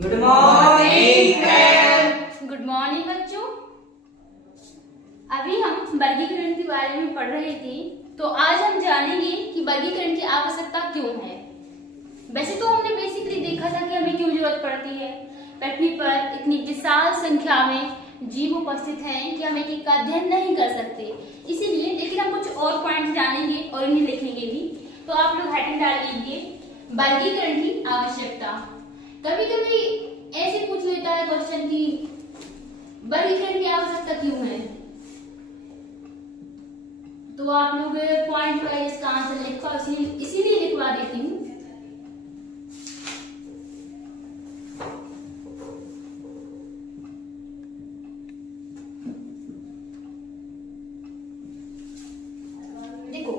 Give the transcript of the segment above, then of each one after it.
Good morning ma'am. Good morning बच्चों। अभी हम वर्गीकरण के बारे में पढ़ रहे थे, तो आज हम जानेंगे कि वर्गीकरण की आवश्यकता क्यों है। वैसे तो हमने बेसिकली देखा था कि हमें क्यों जरूरत पड़ती है। पृथ्वी पर इतनी विशाल संख्या में जीव उपस्थित हैं कि हम एक का अध्ययन नहीं कर सकते, इसीलिए। लेकिन हम कुछ और पॉइंट जानेंगे और इन्हें लिखेंगे भी। तो आप लोग हेडिंग डाल लीजिए, वर्गीकरण की आवश्यकता। कभी कभी ऐसे पूछ लेता है क्वेश्चन की वर्गीकरण की आवश्यकता क्यों है, तो आप लोग पॉइंट वाइज इसका आंसर लिखवा, इसीलिए लिखवा देती हूँ। देखो,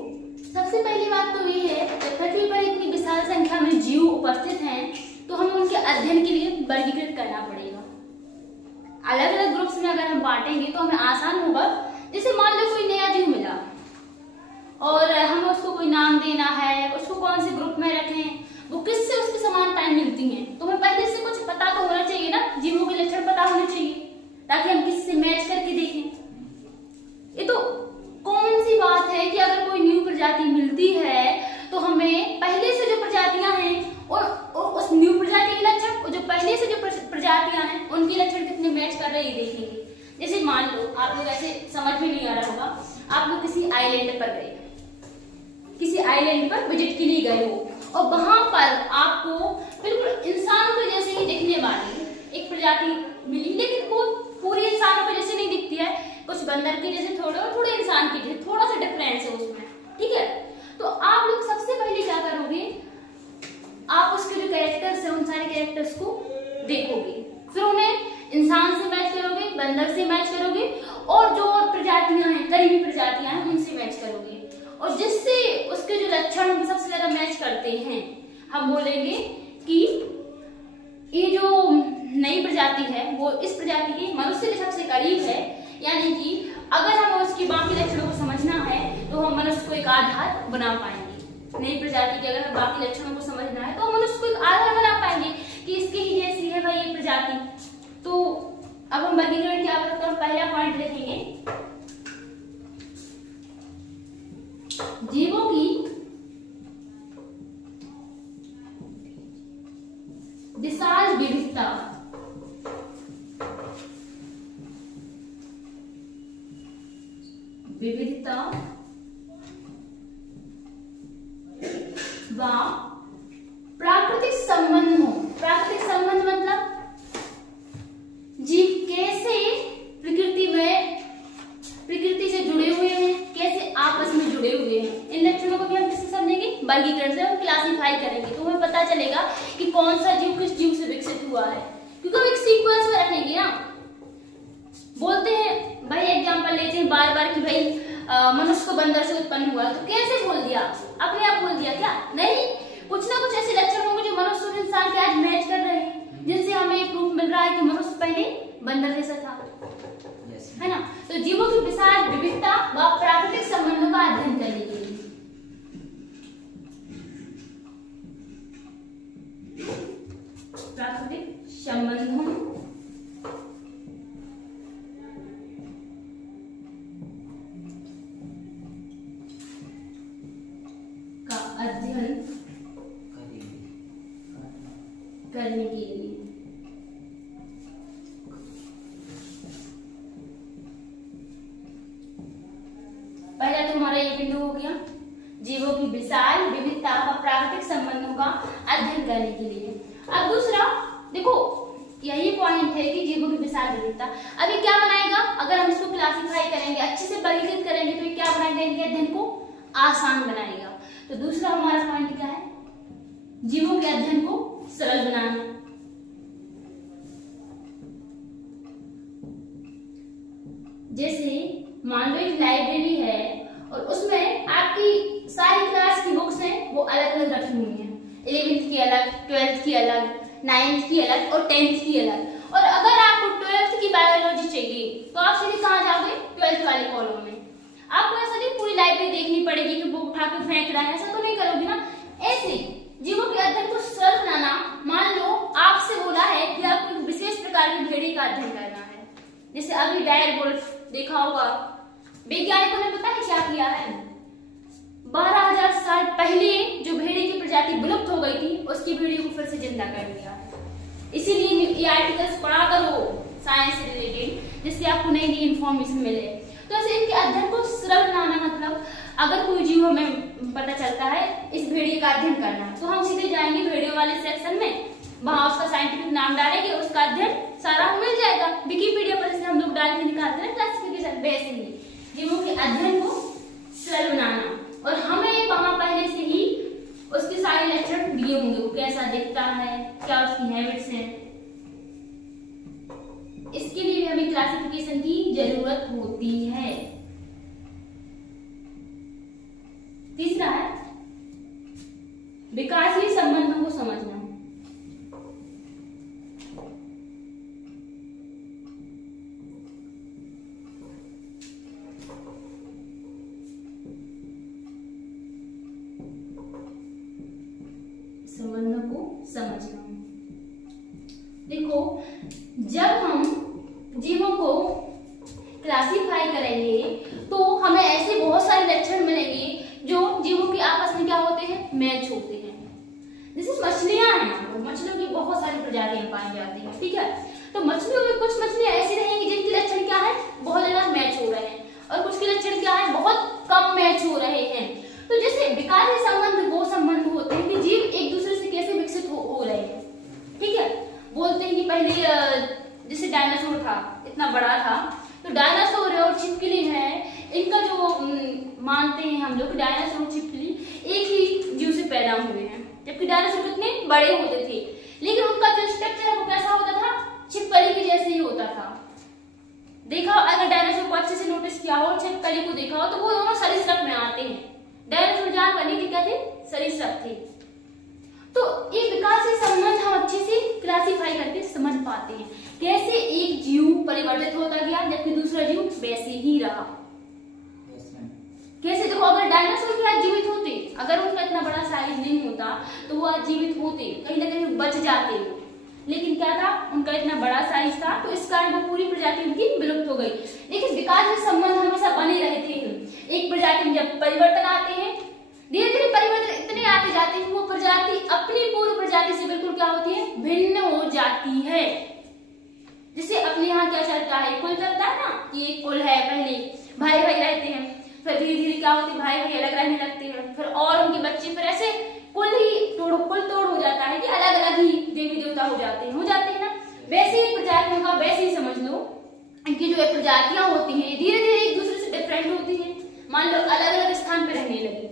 सबसे पहली बात तो ये है कि पृथ्वी पर इतनी विशाल संख्या में जीव उपस्थित हैं, तो हमें उनके अध्ययन के लिए वर्गीकृत करना पड़ेगा। अलग अलग ग्रुप्स में अगर हम बांटेंगे तो हमें आसान होगा। जैसे मान लो कोई नया जीव मिला और हमें उसको कोई नाम देना है, उसको कौन से ग्रुप में रखें, वो किससे उसकी समानताएं मिलती हैं, तो हमें पहले से कुछ पता तो होना चाहिए ना, जीवों के लक्षण पता होने चाहिए, ताकि हम किसी से मैच करके देखें। ये तो कौन सी बात है कि अगर कोई न्यू प्रजाति मिलती है तो हमें पहले से जो प्रजातियां हैं और उस न्यू प्रजाति के लक्षण, जो पहले से जो प्रजातियां हैं उनके लक्षण कितने मैच कर रहे हैं देखेंगे। जैसे मान लो आप लोग, ऐसे समझ में नहीं आ रहा होगा, आप लोग किसी आइलैंड पर गए, किसी आइलैंड पर विजिट के लिए गए हो और वहां पर आपको बिल्कुल इंसानों के जैसे ही दिखने वाली एक प्रजाति मिली, लेकिन वो पूरी इंसानों के जैसे नहीं दिखती है, कुछ बंदर के जैसे थोड़े और थोड़े इंसान के जैसे, थोड़ा सा डिफरेंस है उसमें, ठीक है। तो आप लोग सबसे पहले क्या करोगे, आप उसके जो कैरेक्टर्स है उन सारे कैरेक्टर्स को देखोगे, फिर उन्हें इंसान से मैच करोगे, बंदर से मैच करोगे, और जो और प्रजातियां हैं, करीबी प्रजातियां हैं, उनसे मैच करोगे, और जिससे उसके जो लक्षण सबसे ज्यादा मैच करते हैं, हम बोलेंगे कि ये जो नई प्रजाति है वो इस प्रजाति की मनुष्य के सबसे करीब है। यानी कि अगर हमें उसकी बाकी लक्षणों को समझना है तो हम मनुष्य को एक आधार बना पाएंगे। नई प्रजाति के अगर बाकी लक्षणों को समझना है तो हम मनुष्य को एक आधार बना पाएंगे कि इसके ही जैसी है भाई ये प्रजाति। तो अब हम वर्गीकरण की आवश्यकता पहला पॉइंट लिखेंगे, जीवों की विशाल विविधता। विविधता व प्राकृतिक संबंधों। प्राकृतिक संबंध मतलब जीव कैसे प्रकृति से जुड़े हुए हैं, कैसे आपस में जुड़े हुए हैं। इन लक्षणों को भी हम किससे समझेंगे, वर्गीकरण से हम क्लासिफाई करेंगे, तो हमें पता चलेगा कि कौन सा जीव किस जीव से विकसित हुआ है, क्योंकि हम एक सीक्वेंस में रखेंगे ना। बोलते हैं भाई, एग्जांपल लेते हैं बार बार कि भाई मनुष्य को बंदर से उत्पन्न हुआ, तो कैसे बोल दिया, अपने आप बोल दिया क्या? नहीं, कुछ ना कुछ ऐसे लक्षण होंगे जो मनुष्य और इंसान के आज मैच कर रहे हैं, जिनसे हमें प्रूफ मिल रहा है कि मनुष्य पहले बंदर जैसा था, है ना। तो जीवों की विशाल विविधता व प्राकृतिक संबंधों का अध्ययन करने के लिए प्राकृतिक संबंधों का अध्ययन करने के लिए पहला तो हमारा ये बिंदु हो गया, जीवों की विशाल विविधता व प्राकृतिक संबंधों का अध्ययन करने के लिए। अब दूसरा देखो, यही पॉइंट है कि जीवों की विशाल विविधता। अब ये क्या बनाएगा, अगर हम इसको क्लासिफाई करेंगे, अच्छे से वर्गीकृत करेंगे, तो ये क्या बनाएगा, इनके अध्ययन को आसान बनाएगा। तो दूसरा हमारा पॉइंट क्या है, जीवों के अध्ययन को सरल बनाना। जैसे मान लो एक लाइब्रेरी है और उसमें आपकी सारी क्लास की बुक्स हैं, वो अलग अलग रखी हुई हैं, 11th की अलग, 12th की अलग, 9th की अलग और 10th की अलग। और अगर आपको 12th की बायोलॉजी चाहिए तो आप सीधे कहाँ जाओगे, 12th वाले कॉलम में। आपको ऐसा नहीं पूरी लाइब्रेरी देखनी पड़ेगी कि बुक उठा के फेंक रहा है, ऐसा तो नहीं करोगे ना। ऐसे जीवों के अध्ययन को सरल बनाना, मान लो आपसे बोला है जैसे अभी डायर वुल्फ देखा होगा, वैज्ञानिकों ने पता है क्या किया है, 12,000 साल पहले जो भेड़िए की प्रजाति विलुप्त हो गई थी उसकी भेड़ियों को फिर से जिंदा कर दिया है। इसीलिए ये आर्टिकल्स पढ़ा करो साइंस से रिलेटेड, जिससे आपको नई नई इंफॉर्मेशन मिले। तो ऐसे इनके अध्ययन को सरल बनाना, मतलब अगर कोई जीव हमें पता चलता है इस भेड़िए का अध्ययन करना है तो हम सीधे जाएंगे भेड़ियों वाले सेक्शन में, वहां उसका साइंटिफिक नाम डालेंगे, उसका अध्ययन सारा मिल जाएगा। विकिपीडिया पर जैसे हम लोग डाल के निकालते हैं क्लासिफिकेशन, वैसे ही जीवों के अध्ययन को सरल बनाना। और हमें वहां पहले से ही उसके सारे लक्षण दिए होंगे, वो कैसा दिखता है, क्या उसकी हैबिट्स हैं, इसके लिए भी हमें क्लासिफिकेशन की जरूरत होती है। तीसरा है विकासीय संबंधों को समझना। संबंधों को समझना, देखो जब हम जीवों को क्लासिफाई करेंगे तो हमें ऐसे बहुत सारे लक्षण मिलेंगे जो जीवों के आपस में क्या होते हैं, मैच होते हैं। जैसे मछलियां हैं, मछलियों की बहुत सारी प्रजातियां पाई जाती हैं, ठीक है। तो मछलियों में कुछ मछलियां ऐसी रहेंगी जिनके लक्षण क्या है, बहुत ज्यादा मैच हो रहे हैं, और कुछ के लक्षण क्या है, बहुत कम मैच हो रहे हैं। तो जैसे विकासीय संबंध वो संबंध होते हैं कि जीव एक दूसरे से कैसे विकसित हो रहे हैं, ठीक है। बोलते हैं कि पहले जैसे डायनासोर था, इतना बड़ा था, तो डायनासोर और छिपकली है, इनका जो मानते हैं हम लोग डायनासोर छिपकली एक ही जीव से पैदा हुए हैं, जबकि डायनासोर कितने बड़े होते थे, लेकिन उनका जो स्ट्रक्चर है वो कैसा होता था, छिपकली के जैसे ही होता था। देखा अगर डायनासोर को अच्छे से नोटिस किया हो, छिपकली को देखा हो, तो वो दोनों सरीसृप में आते हैं। डायनासोर जहां बने थे क्या थे, सरीसृप थे। तो ये विकासीय संबंध हम अच्छे से क्लासिफाई करके समझ पाते हैं, कैसे एक जीव परिवर्तित होता गया जबकि दूसरा जीव वैसे ही रहा। कैसे देखो, अगर डायनासोर भी आज जीवित होते, अगर उनका इतना बड़ा साइज नहीं होता तो वो आज जीवित होते, कहीं ना कहीं बच जाते, लेकिन क्या था, उनका इतना बड़ा साइज था तो इस कारण वो पूरी प्रजाति उनकी विलुप्त हो गई। लेकिन विकास के संबंध हमेशा बने रहते हैं। एक प्रजाति में जब परिवर्तन आते हैं, धीरे धीरे परिवर्तन इतने आते जाते हैं, वो प्रजाति अपनी पूर्व प्रजाति से बिल्कुल क्या होती है, भिन्न हो जाती है। जैसे अपने यहाँ क्या चलता है, कुल चलता है ना, कि एक कुल है, पहले भाई भाई रहते हैं, फिर धीरे धीरे क्या होते हैं, भाई भाई अलग रहने लगते हैं, फिर और उनके बच्चे, फिर ऐसे कुल तोड़ हो जाता है कि अलग अलग ही देवी देवता हो जाते हैं ना। वैसे ही प्रजातियों का वैसे ही समझ लो, इनकी जो प्रजातियां होती हैं धीरे धीरे एक दूसरे से डिफरेंट होती हैं। मान लो अलग अलग स्थान पे रहने लगी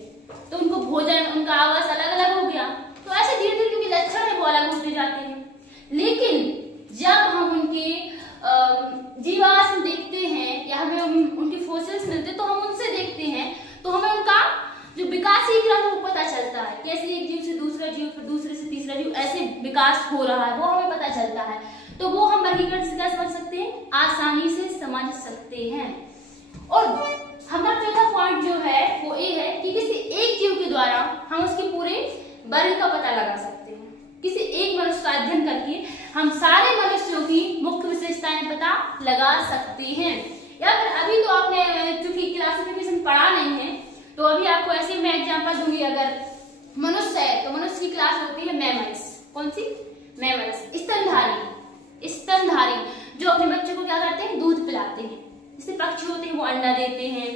तो उनको भोजन, उनका आवास अलग अलग हो गया, तो ऐसे धीरे धीरे उनके लक्षण है वो अलग होते जाते हैं। लेकिन जब हम उनके जीवाश्म देखते हैं या हमें उनके फोसिल्स मिलते तो हम उनसे देखते हैं तो हमें उनका जो विकासीय क्रम वो पता चलता है, कैसे एक जीव से दूसरा जीव, फिर दूसरे से तीसरा जीव, ऐसे विकास हो रहा है वो हमें पता चलता है। तो वो हम वर्गीकरण से क्या समझ सकते हैं, आसानी से समझ सकते हैं। और हमारा चौथा पॉइंट जो है वो ये है कि किसी एक जीव के द्वारा हम उसके पूरे वर्ग का पता लगा सकते हैं। किसी एक मनुष्य का अध्ययन करके हम सारे मनुष्यों की मुख्य विशेषताएं पता लगा सकते हैं। या फिर अभी तो आपने चूंकि क्लासिफिकेशन पढ़ा नहीं है तो अभी आपको ऐसे मैं एग्जांपल दूंगी। अगर मनुष्य है तो मनुष्य की क्लास होती है मैमल्स। कौन सी? मैमल्स। स्तनधारी जो अपने बच्चों को क्या करते हैं, दूध पिलाते हैं। जैसे पक्षी होते हैं वो अंडा देते हैं,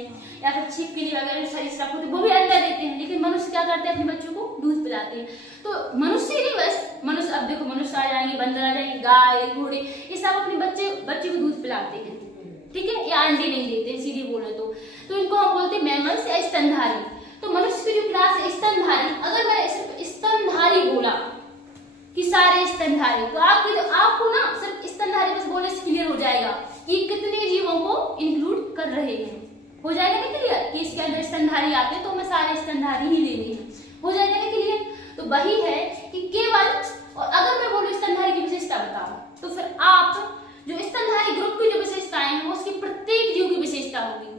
या फिर छिपकली वगैरह सरीसृप होते हैं वो भी अंडा देते हैं, लेकिन मनुष्य क्या करते हैं, अपने बच्चों को दूध पिलाते हैं। तो मनुष्य नहीं, बस मनुष्य, अब देखो मनुष्य आ जाएंगे, बंदर आ जाएंगे, गाय घोड़े, ये सब अपने बच्चे को दूध पिलाते हैं, ठीक है, या अंडे नहीं देते सीधे बोले तो इनको हम बोलते हैं मैमल्स या स्तनधारी। तो मनुष्य की जो क्लास है स्तनधारी, अगर मैं सिर्फ स्तनधारी बोला कि सारे स्तनधारी, तो आपको ना सिर्फ स्तनधारी बस बोलने से क्लियर हो जाएगा कि कितने जीवों को इंक्लूड कर रहे हैं। हो जाएगा ना क्लियर कि इसके अंदर स्तनधारी आते हैं तो हमें सारे स्तनधारी ही लेने हैं। हो जाएगा ना क्लियर? तो वही है कि केवल, और अगर मैं बोलूं स्तनधारी की विशेषता बताओ तो फिर आप जो स्तनधारी ग्रुप की जो विशेषताएं हैं उसकी प्रत्येक जीव की विशेषता होगी।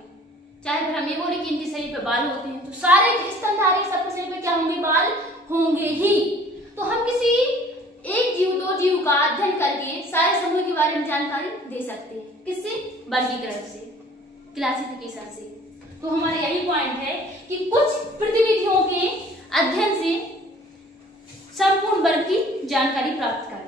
चाहे फिर हम ये बोले कि इनके शरीर पे बाल होते हैं तो सारे स्तनधारी सबके शरीर पे क्या होंगे, बाल होंगे ही। तो हम किसी एक जीव दो जीव का अध्ययन करके सारे समूह के बारे में जानकारी दे सकते हैं। किससे? वर्गीकरण से, क्लासिफिकेशन से। तो हमारा यही पॉइंट है कि कुछ प्रतिनिधियों के अध्ययन से संपूर्ण वर्ग की जानकारी प्राप्त करना।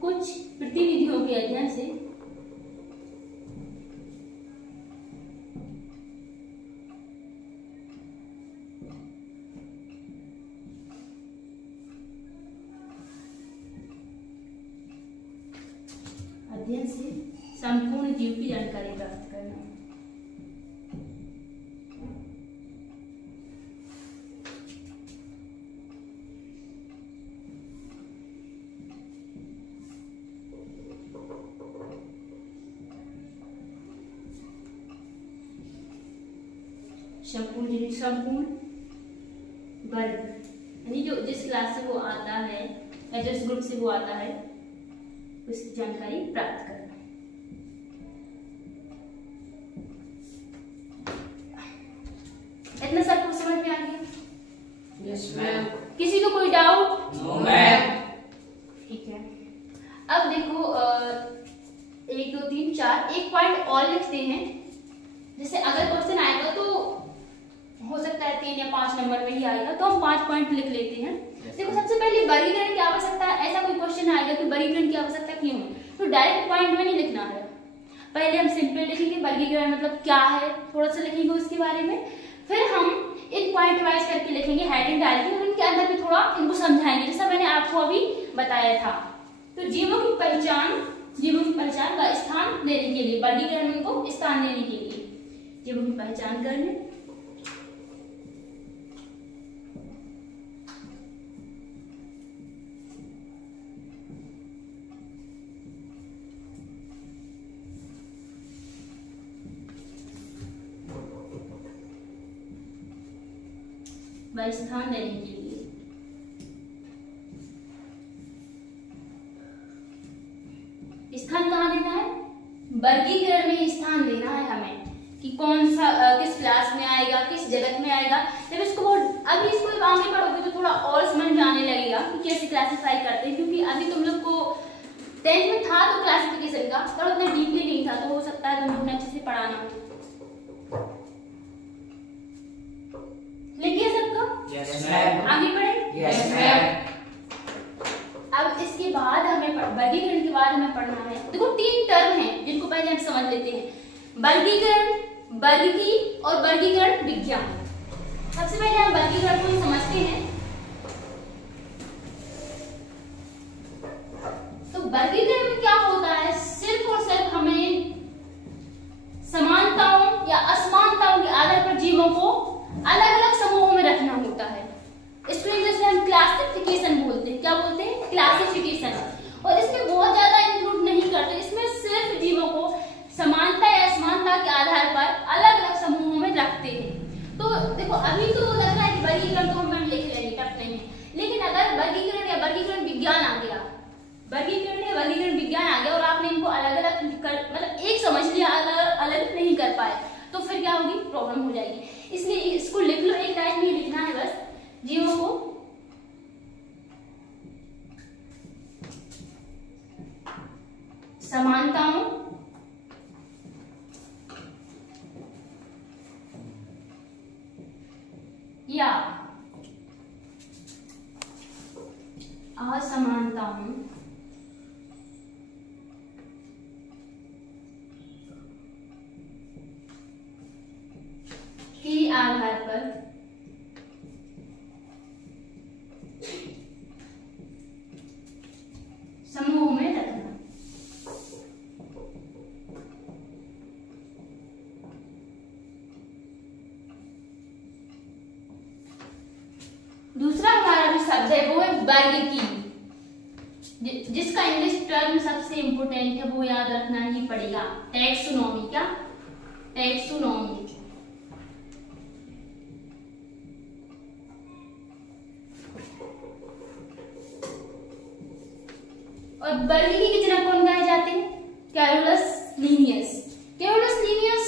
कुछ प्रतिनिधियों के अध्ययन से संपूर्ण जीव की जानकारी प्राप्त करना। संपूर्ण वर्ग यानी जो जिस क्लास से वो आता है या जिस ग्रुप से वो आता है उसकी जानकारी प्राप्त करना। इतना सबको समझ में आ गया? Yes ma'am. किसी को कोई डाउट? No ma'am. ठीक है, अब देखो 1 2 3 4 एक पॉइंट और लिखते हैं। जैसे अगर क्वेश्चन आएगा तो हो सकता है 3 या 5 नंबर में ही आएगा, तो हम 5 पॉइंट लिख लेते हैं। देखो सबसे पहले वर्गीकरण की आवश्यकता है। ऐसा कोई क्वेश्चन आएगा कि वर्गीकरण की आवश्यकता क्यों है, तो डायरेक्ट पॉइंट में नहीं लिखना है। पहले हम सिंपल लिखेंगे वर्गीकरण मतलब क्या है, थोड़ा सा लिखेंगे उसके बारे में, फिर हम एक पॉइंट वाइज करके लिखेंगे हेडिंग डाल के, और इनके अंदर भी थोड़ा इनको समझाएंगे जैसा मैंने आपको अभी बताया था। तो जीवों की पहचान का स्थान देने के लिए, वर्गीकरण को स्थान देने के लिए जीवों की पहचान करने, स्थान देने के लिए स्थान कहाँ देना है? वर्गीकरण में स्थान देना है हमें कि कौन सा किस क्लास में आएगा, किस जगत में आएगा। जब इसको अभी इसको आगे पढ़ोगे तो थोड़ा और समझ में आने लगेगा कि कैसे क्लासिफाई करते हैं, क्योंकि अभी तुम लोग को 10th में था तो क्लासिफिकेशन का, पर उतना डीपली नहीं था, तो हो सकता है तुम लोग ने अच्छे से पढ़ाना हो। लिखिए सबको? Yes ma'am. आगे बढ़े? Yes ma'am. अब इसके बाद हमें वर्गीकरण के बाद हमें पढ़ना है। देखो 3 टर्म हैं जिनको पहले हम समझ लेते हैं, वर्गीकरण, वर्गीकी और वर्गीकरण विज्ञान। सबसे पहले हम वर्गीकरण को समझते हैं। तो वर्गीकरण में क्या होता है, सिर्फ और सिर्फ हमें समानताओं या असमानताओं के आधार पर जीवों को अलग अलग समूहों में रखना होता है। इसको इंग्लिश में हम क्लासिफिकेशन बोलते हैं। क्या बोलते हैं? क्लासिफिकेशन। और इसमें बहुत ज्यादा इंक्लूड नहीं करते, इसमें सिर्फ जीवों को समानता या असमानता के आधार पर अलग अलग समूहों में रखते हैं। तो देखो अभी तो लग रहा है कि वर्गीकरण तो हम लिख लेंगे, टफ नहीं है, लेकिन अगर वर्गीकरण या वर्गीकरण विज्ञान आ गया, वर्गीकरण या वर्गीकरण विज्ञान आ गया और आपने इनको अलग अलग मतलब एक समझ लिया, अलग नहीं कर पाए, तो फिर क्या होगी? प्रॉब्लम हो जाएगी। इसलिए इसको लिख लो, एक लाइन में लिखना है बस, जीवों को समानताओं या असमानताओं के आधार पर समूह में रखना। दूसरा हमारा जो शब्द है वो है वर्गीकी, जिसका इंग्लिश टर्म सबसे इंपोर्टेंट है, वो याद रखना ही पड़ेगा, टैक्सोनॉमी। क्या? टैक्सोनॉमी। और वर्गीकी के जनक कौन कहे जाते हैं? Carolus Linnaeus. कैरोलस लीनियस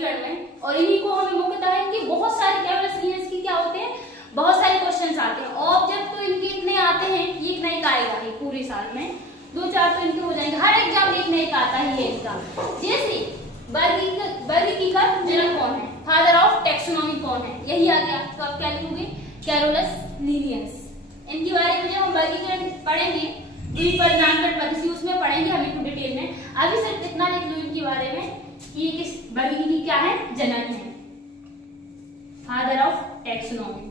वर्गीकरण में, और इन्हीं को हमें मुख्यतः है कि बहुत सारे कैरोलस लीनियस की क्या होते हैं, बहुत सारे क्वेश्चंस आते हैं। ऑब्जेक्ट तो इनके इतने आते हैं, ये एक नई का आएगा ही पूरे साल में, 2-4 तो इनके हो जाएंगे, हर एग्जाम एक नई का आता ही है इनका। जैसे वर्गीकरण का जनक कौन है, फादर ऑफ टेक्सोनॉमी कौन है, यही आ गया, तो आप क्या लिखोगे, कैरोलस लीनियस। इनके बारे में जब हम वर्गीकरण पढ़ेंगे, नामकरण पद्धति उसमें पढ़ेंगे हम इनको डिटेल में। अभी सिर्फ इतना लिख लो इनके बारे में कि ये किस वर्गीकरण की क्या है, जनक है, father of taxonomy.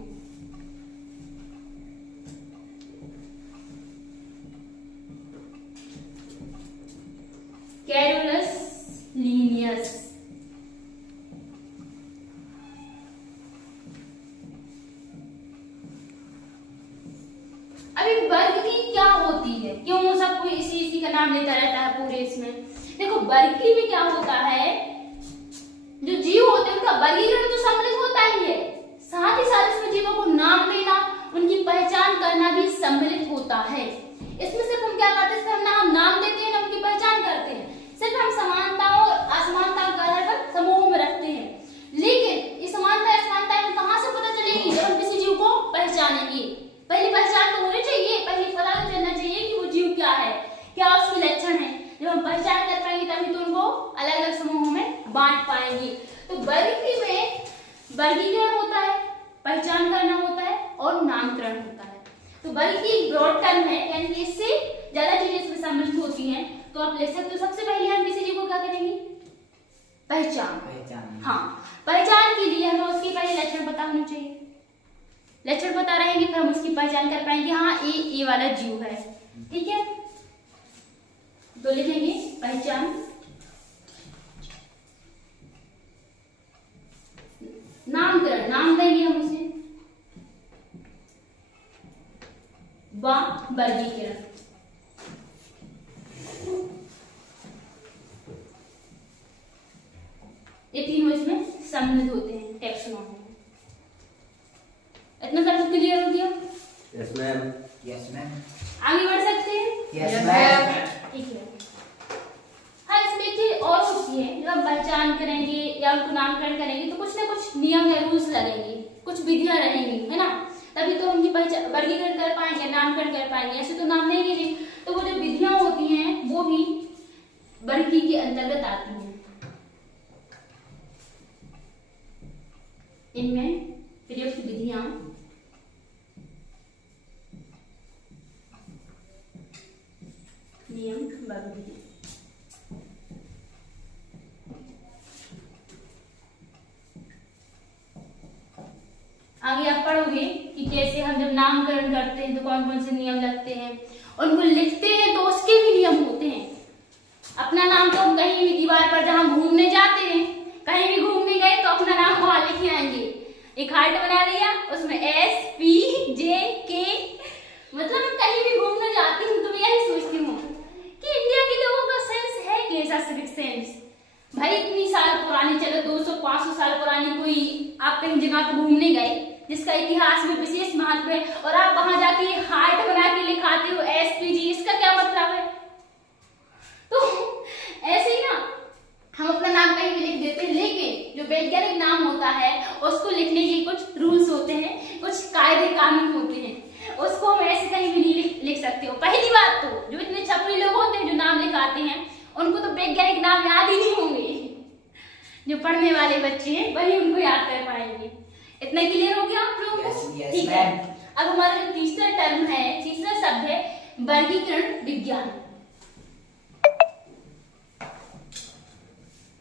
Carolus Linnaeus. अभी वर्गीकरण क्या होती है, क्यों सब कोई इसी का नाम लेता रहता है पूरे इसमें। देखो वर्गीकरण में क्या होता है, जो जीव होते हैं उनका वर्गीकरण तो सम्मिलित होता ही है, साथ ही साथ इसमें जीवों को नाम देना, उनकी पहचान करना भी सम्मिलित होता है। इसमें सिर्फ हम क्या करते हैं, इसमें हम नाम देते हैं ना, उनकी पहचान करते हैं, सिर्फ हम समानताओं और असमानताओं के आधार पर समूह में रखते हैं। लेकिन ये समानता असमानता हम कहाँ से पता चलेगी, जब हम किसी जीव को पहचानेंगे। पहली पहचान तो होनी चाहिए, पहले पता तो चलना चाहिए कि वो जीव क्या है, क्या उसके लक्षण है। जब हम पहचान कर पाएंगे तभी तो उनको अलग अलग समूहों में बांट पाएंगे। तो वर्गीकरण में वर्गीकरण होता है, पहचान करना होता है और नामकरण होता है। तो वर्गीकरण एक ब्रॉड टर्म है, यानी कि इससे ज्यादा चीजें इसमें सम्मिलित होती हैं। तो आप ले सकते हो, सबसे पहले हम किसी जीव को क्या करेंगे, पहचान। हाँ, पहचान के लिए हमें उसके पहले लक्षण पता होने चाहिए, लक्षण पता रहेंगे फिर हम उसकी पहचान कर पाएंगे, हाँ ये वाला जीव है, ठीक है। तो लिखेंगे पहचान, नामकरण, नाम देंगे हम उसे, वर्गीकरण। ये तीनों इसमें सम्मिलित होते हैं टेक्सोनॉमी में। इतना सब क्लियर हो गया? Yes ma'am. Yes ma'am. आगे बढ़ सकते हैं? Yes ma'am. ठीक है। हाँ, इसमें एक चीज और होती है, जब हम पहचान करेंगे या उनको नामकरण करेंगे तो कुछ ना कुछ नियम या रूल्स लगेंगे, कुछ विधियां रहेंगी, है ना, तभी तो उनकी पहचान वर्गीकरण कर पाएंगे, नामकरण कर पाएंगे। ऐसे तो नाम नहीं गिरे, तो वो जो विधियां होती हैं वो भी वर्गीकरण के अंतर्गत आती हैं। इनमें प्रयुक्त विधियां नियम वर्गीकरण। आगे आप पढ़ोगे कि कैसे हम जब नामकरण करते हैं तो कौन कौन से नियम लगते हैं, उनको लिखते हैं तो उसके भी नियम होते हैं। अपना नाम तो हम कहीं भी दीवार पर जहां घूमने जाते हैं, कहीं भी घूमने गए तो अपना नाम वहां लिखे आएंगे। एक हार्ट बना लिया, उसमें SPJK, मतलब मैं कहीं भी घूमने जाती हूँ तो मैं यही सोचती हूँ कि इंडिया के लोगों का सेंस है कैसा सिविक सेंस। भाई इतनी साल पुरानी, चलो 200-500 साल पुरानी कोई आप कहीं जगह पर घूमने गए जिसका इतिहास में विशेष महत्व है और आप वहां जाके हार्ट बना के लिखाते हो SPG, इसका क्या मतलब है? तो ऐसे ही ना हम अपना नाम कहीं भी लिख देते हैं, लेकिन जो वैज्ञानिक नाम होता है उसको लिखने के कुछ रूल्स होते हैं, कुछ कायदे कानून होते हैं, उसको हम ऐसे कहीं भी नहीं लिख सकते हो। पहली बात तो जो इतने छपरी लोग होते हैं जो नाम लिखाते हैं उनको तो वैज्ञानिक नाम याद ही नहीं होंगे, जो पढ़ने वाले बच्चे हैं वही उनको याद कर पाएंगे। इतना क्लियर हो गया आप लोगों को? ठीक है। अब हमारा जो तीसरा टर्म है, तीसरा शब्द है वर्गीकरण विज्ञान।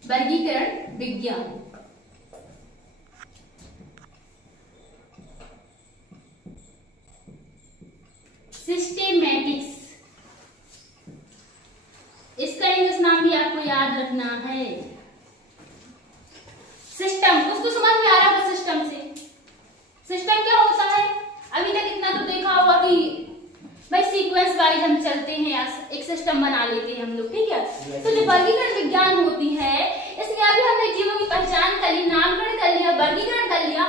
वर्गीकरण विज्ञान सिस्टेमैटिक्स, इसका इंग्लिश नाम भी आपको याद रखना है। सिस्टम, कुछ तो समझ में आ रहा है सिस्टम से। सिस्टम क्या होता है? अभी तक इतना तो देखा होगा कि भाई सीक्वेंस वाइज हम चलते हैं, एक सिस्टम बना लेते हैं हम लोग, ठीक है। तो जो वर्गीकरण विज्ञान होती है इसमें अभी हमने जीवों की पहचान कर ली, नामकरण कर लिया, वर्गीकरण कर लिया,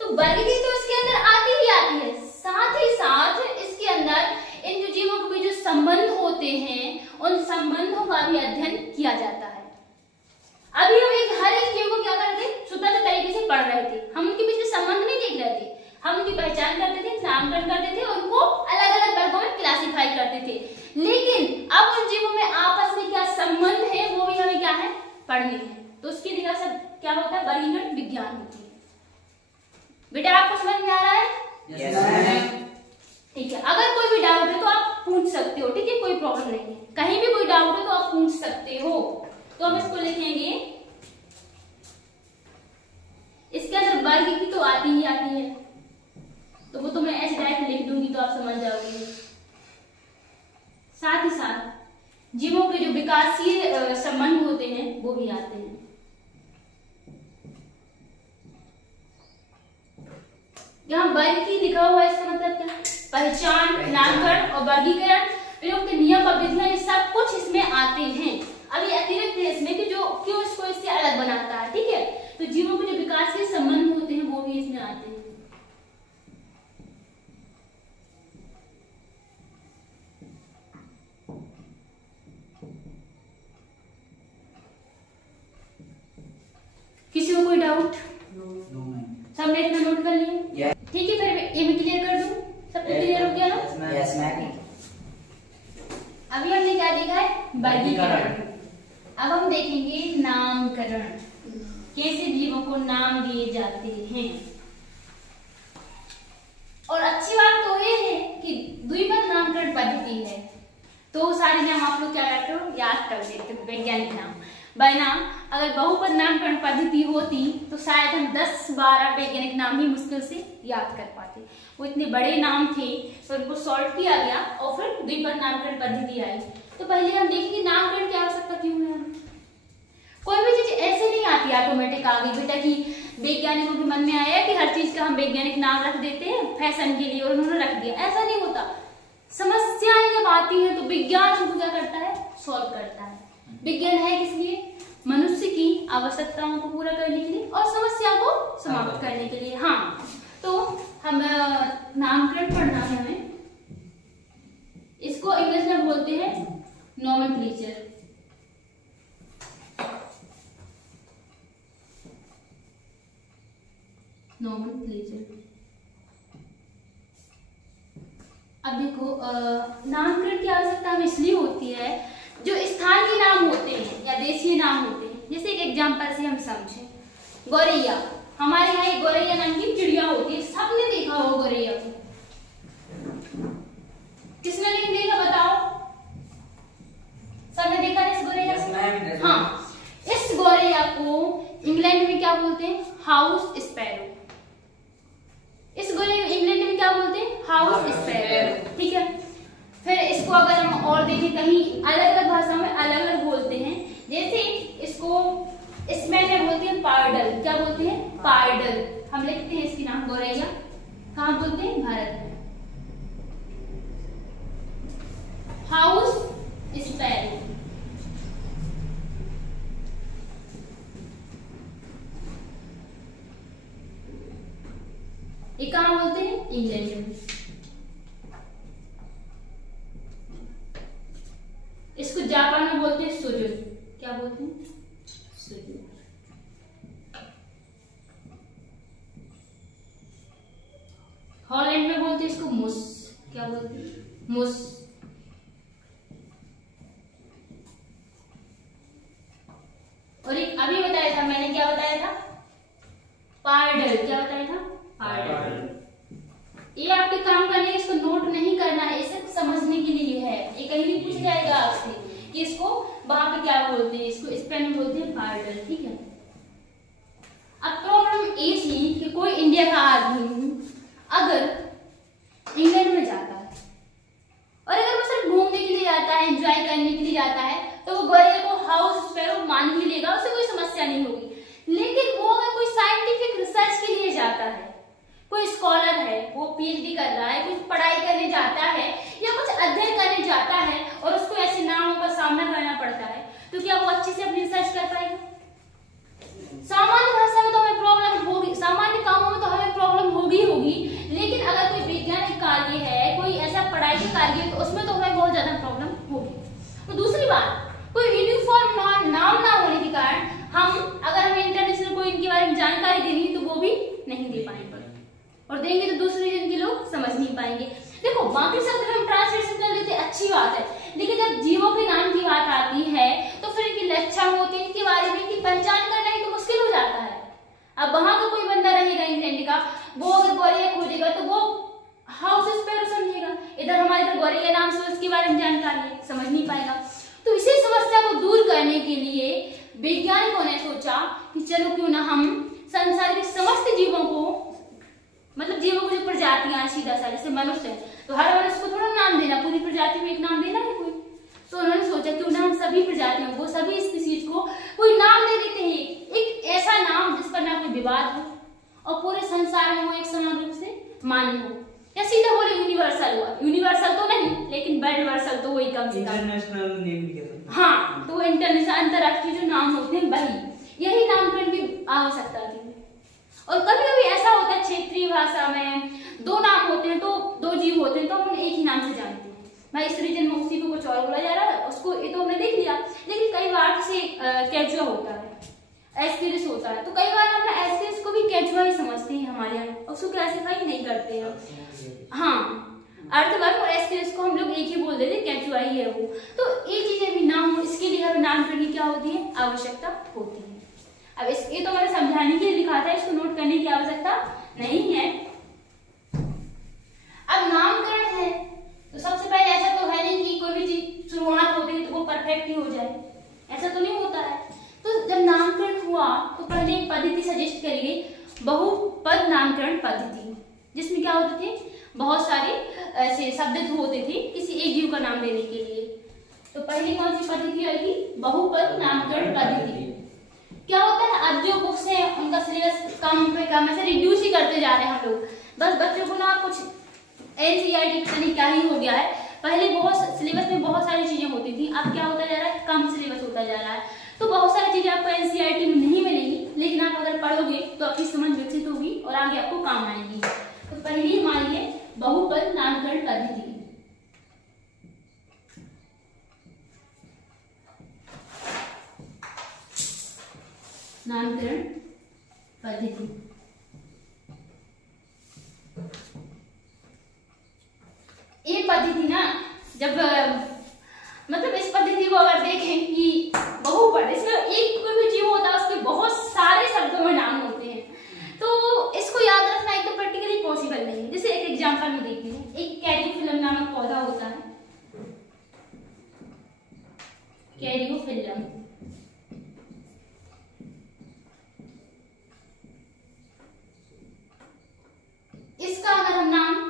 तो वर्गीकरण तो इसके अंदर आती ही आती है, साथ ही साथ इसके अंदर इन जो जीवों के बीच जो संबंध होते हैं उन संबंधों का भी अध्ययन किया जाता है। अभी हम हर एक जीव को क्या पढ़ रहे थे, हम उनके बीच में संबंध नहीं देख रहे थे, हम उनकी पहचान करते थे, नामकरण करते थे और उनको अलग अलग वर्गों में क्लासिफाई करते थे। लेकिन अब उन जीवों में आपस में क्या संबंध है वो भी हमें क्या है पढ़नी है। तो उसकी दिशा से क्या होता है, वर्गीकरण विज्ञान होती है। बेटा आपको समझ में आ रहा है? Yes ma'am. ठीक है, अगर कोई भी डाउट है तो आप पूछ सकते हो, ठीक है, कोई प्रॉब्लम नहीं है। कहीं भी कोई डाउट है तो आप पूछ सकते हो। तो हम इसको लिखेंगे, इसके अंदर वर्ग की तो आती ही आती है, तो वो तो मैं ऐसे डायरेक्ट लिख दूंगी तो आप समझ जाओगे। साथ ही साथ जीवों के जो विकासीय संबंध होते हैं वो भी आते हैं। यहाँ वर्ग की लिखा हुआ है, इसका मतलब क्या? पहचान, नामकरण और वर्गीकरण, प्रयुक्त नियम पद्धतियां, ये सब कुछ इसमें आते हैं। अब ये अतिरिक्त है इसमें कि जो क्यों इसको इससे अलग बनाता है, ठीक है। तो जीवों के जो विकासीय संबंध होते हैं वो भी इसमें आते हैं। किसी को कोई डाउट? सबने इतना नोट कर लिया? ठीक है, फिर ये भी क्लियर कर दूं। सब क्लियर हो गया ना? Yes ma'am. अभी हमने क्या देखा है, वर्गीकरण। अब हम देखेंगे नामकरण, कैसे जीवों को नाम दिए जाते हैं। और अच्छी बात तो ये है कि द्विपद नामकरण पद्धति है, तो सारे नाम आप लोग क्या करते हो, याद कर लेते हो, वैज्ञानिक नाम। वरना अगर बहुपद नामकरण पद्धति होती तो शायद हम 10-12 वैज्ञानिक नाम ही मुश्किल से याद कर पाते। वो इतने बड़े नाम थे तो उनको सॉल्व किया गया और फिर द्विपद नामकरण पद्धति आई। तो पहले हम देखेंगे नामकरण की आवश्यकता क्यों है। कोई भी चीज ऐसे नहीं आती ऑटोमेटिक आ गई बेटा कि वैज्ञानिकों के मन में आया कि हर चीज का हम वैज्ञानिक नाम रख देते हैं फैशन के लिए और उन्होंने रख दिया, ऐसा नहीं होता। समस्याएं जब आती हैं तो विज्ञान उनको क्या करता है, सॉल्व करता है। विज्ञान है किस लिए, मनुष्य की आवश्यकताओं को पूरा करने के लिए और समस्या को समाप्त करने के लिए। हाँ, तो हम नामकरण पढ़ना है हमें, इसको इंग्लिश में बोलते हैं नोमेनक्लेचर। नोमेनक्लेचर। अब देखो नामकरण की आवश्यकता हमें इसलिए होती है, जो स्थानीय नाम होते हैं या देशीय नाम होते हैं, जैसे एक एग्जांपल से हम समझें, गौरैया। हमारे यहाँ एक गौरैया नाम की चिड़िया होती है, सबने देखा हो गौरैया को। किसने नहीं देखा बताओ? सबने देखा इस गौरैया को? हाँ, इस गौरैया को इंग्लैंड में क्या बोलते हैं, हाउस स्पैरो। इस गौरैया इंग्लैंड में क्या बोलते हैं, हाउस स्पैरो, ठीक है। फिर इसको अगर हम और देखें कहीं अलग अलग भाषा में अलग अलग बोलते हैं, जैसे इसको स्पेन में बोलते हैं पार्डल। क्या बोलते हैं, पार्डल। हम लिखते हैं इसकी नाम गौरैया, कहाँ बोलते हैं, भारत में। House sparrow. ये कहाँ बोलते हैं, इंग्लैंड में। इसको जापान में बोलते हैं सुजुन। क्या बोलते हैं, सुजुन। हॉलैंड में बोलते हैं इसको मुस। क्या बोलते हैं, मुस। और एक अभी बताया था मैंने, क्या बताया था, पार्डल। क्या बताया था, पार्डल। ये आपके काम करने, इसको नोट नहीं करना है, ये सिर्फ समझने के लिए है। ये कहीं भी पूछ जाएगा आपसे कि इसको वहां पे क्या बोलते हैं, इसको स्पेन में बोलते हैं पार्डल, ठीक है। अब प्रॉब्लम ये थी कि कोई इंडिया का आदमी अगर इंग्लैंड में जाता है और अगर वो सिर्फ घूमने के लिए जाता है, एंजॉय करने के लिए जाता है, तो वो गौरैया को हाउस स्पैरो मान ही लेगा, उसे कोई समस्या नहीं होगी। लेकिन वो अगर कोई साइंटिफिक रिसर्च के लिए जाता है, कोई स्कॉलर है, वो पीएचडी कर रहा है, कुछ पढ़ाई करने जाता है या कुछ अध्ययन करने जाता है और उसको ऐसे नामों का सामना करना पड़ता है, तो क्या वो अच्छे से अपनी रिसर्च कर पाएगा? सामान्य भाषा में तो हमें प्रॉब्लम होगी, सामान्य कामों में तो हमें प्रॉब्लम होगी, लेकिन अगर कोई वैज्ञानिक कार्य है, कोई ऐसा पढ़ाई का कार्य है, तो उसमें तो हमें बहुत ज्यादा प्रॉब्लम होगी। तो दूसरी बात, कोई यूनिफॉर्म नाम ना होने के कारण हम अगर हमें इंटरनेशनल कोई इनके बारे में जानकारी देनी तो वो पाएंगे। देखो बाकी शब्द हम ट्रांसलेशन कर लेते अच्छी बात है, लेकिन जब जीवों के नाम की बात आती है तो फिर इनके लक्षण होते हैं, इनके बारे में इनकी पहचान करना ही तो मुश्किल हो जाता है। अब वहां का कोई बंदा रहेगा इंग्लैंड का, वो अगर गौरैया खोजेगा तो वो हाउस स्पैरो समझेगा, इधर हमारे इधर गौरैया नाम से उसके बारे में जानकारी है, समझ नहीं पाएगा। तो इसी समस्या को दूर करने के लिए वैज्ञानिकों ने सोचा कि चलो क्यों ना हम संसार के समस्त जीवों को, मतलब जीवों की जो प्रजातियां हैं सीधा सा, जैसे मनुष्य है तो हर मनुष्य को थोड़ा नाम देना, पूरी प्रजाति में एक नाम देना है कोई, तो उन्होंने सोचा क्यों ना हम सभी प्रजातियों को, सभी स्पीशीज को कोई नाम दे देते हैं, एक ऐसा नाम जिस पर ना कोई विवाद हो और पूरे संसार में वो एक समान रूप से मान्य हो, या सीधा बोले यूनिवर्सल हुआ, यूनिवर्सल तो नहीं लेकिन वर्ल्डवर्सल तो वही कम से कम, इंटरनेशनल नेम भी कहते हैं। हाँ, तो इंटरनेशनल अंतरराष्ट्रीय जो नाम होते हैं वही, यही नामकरण की आवश्यकता थी। और कभी कभी ऐसा होता है क्षेत्रीय भाषा में दो नाम होते हैं, तो दो जीव होते हैं तो हम एक ही नाम से जानते हैं, भाई इस रीजन में उसी को कुछ और बोला जा रहा है, उसको ये तो हमने देख लिया। लेकिन कई बार से कैचुआ होता है, एस्केरिस होता है, तो कई बार हम एस्केरिस को भी कैचुआ ही समझते हैं हमारे यहाँ, उसको क्लासिफाई नहीं करते हैं। हाँ, अर्थवर्म और एस्केरिस को हम लोग एक ही बोल देते हैं, कैचुआ ही है वो। तो ये चीजें भी नाम हो, इसके लिए हमें नामकरण की क्या होती है, आवश्यकता होती है। अब ये तो मैंने समझाने के लिए लिखा था, इसको नोट करने की आवश्यकता नहीं है। अब नामकरण है तो सबसे पहले ऐसा तो है नहीं कि कोई भी चीज शुरुआत होती है तो वो परफेक्ट ही हो जाए, ऐसा तो नहीं होता है। तो जब नामकरण हुआ तो पहले एक पद्धति सजेस्ट करी गई, बहुपद नामकरण पद्धति, जिसमें क्या होते थे, बहुत सारे ऐसे शब्द होते थे किसी एक जीव का नाम देने के लिए। तो पहली कौन सी पद्धति आएगी, बहुपद नामकरण पद्धति। क्या होता है, अब जो बुक्स है उनका सिलेबस कम पे कम ऐसे रिड्यूस ही करते जा रहे हैं हम लोग, बस बच्चों को ना कुछ एनसीईआरटी पता नहीं क्या ही हो गया है। पहले बहुत सिलेबस में बहुत सारी चीजें होती थी, अब क्या होता जा रहा है, कम सिलेबस होता जा रहा है, तो बहुत सारी चीजें आपको एनसीईआरटी में नहीं मिलेंगी, लेकिन आप अगर पढ़ोगे तो आपकी समझ विकसित होगी और आगे आपको काम आएगी। तो पहली हमारी है बहुपद नामकरण पद्धति। नामकरण पद्धति ये पद्धति ना, जब मतलब इस पद्धति को अगर देखें कि बहुपद, इसमें एक कोई भी जीव होता है उसके बहुत सारे शब्दों में नाम होते हैं, तो इसको याद रखना एक तो प्रैक्टिकली पॉसिबल नहीं है। जैसे एक एग्जांपल में देखते हैं, एक कैरियोफिलम नामक पौधा होता है, कैरियोफिलम, इसका अगर हम नाम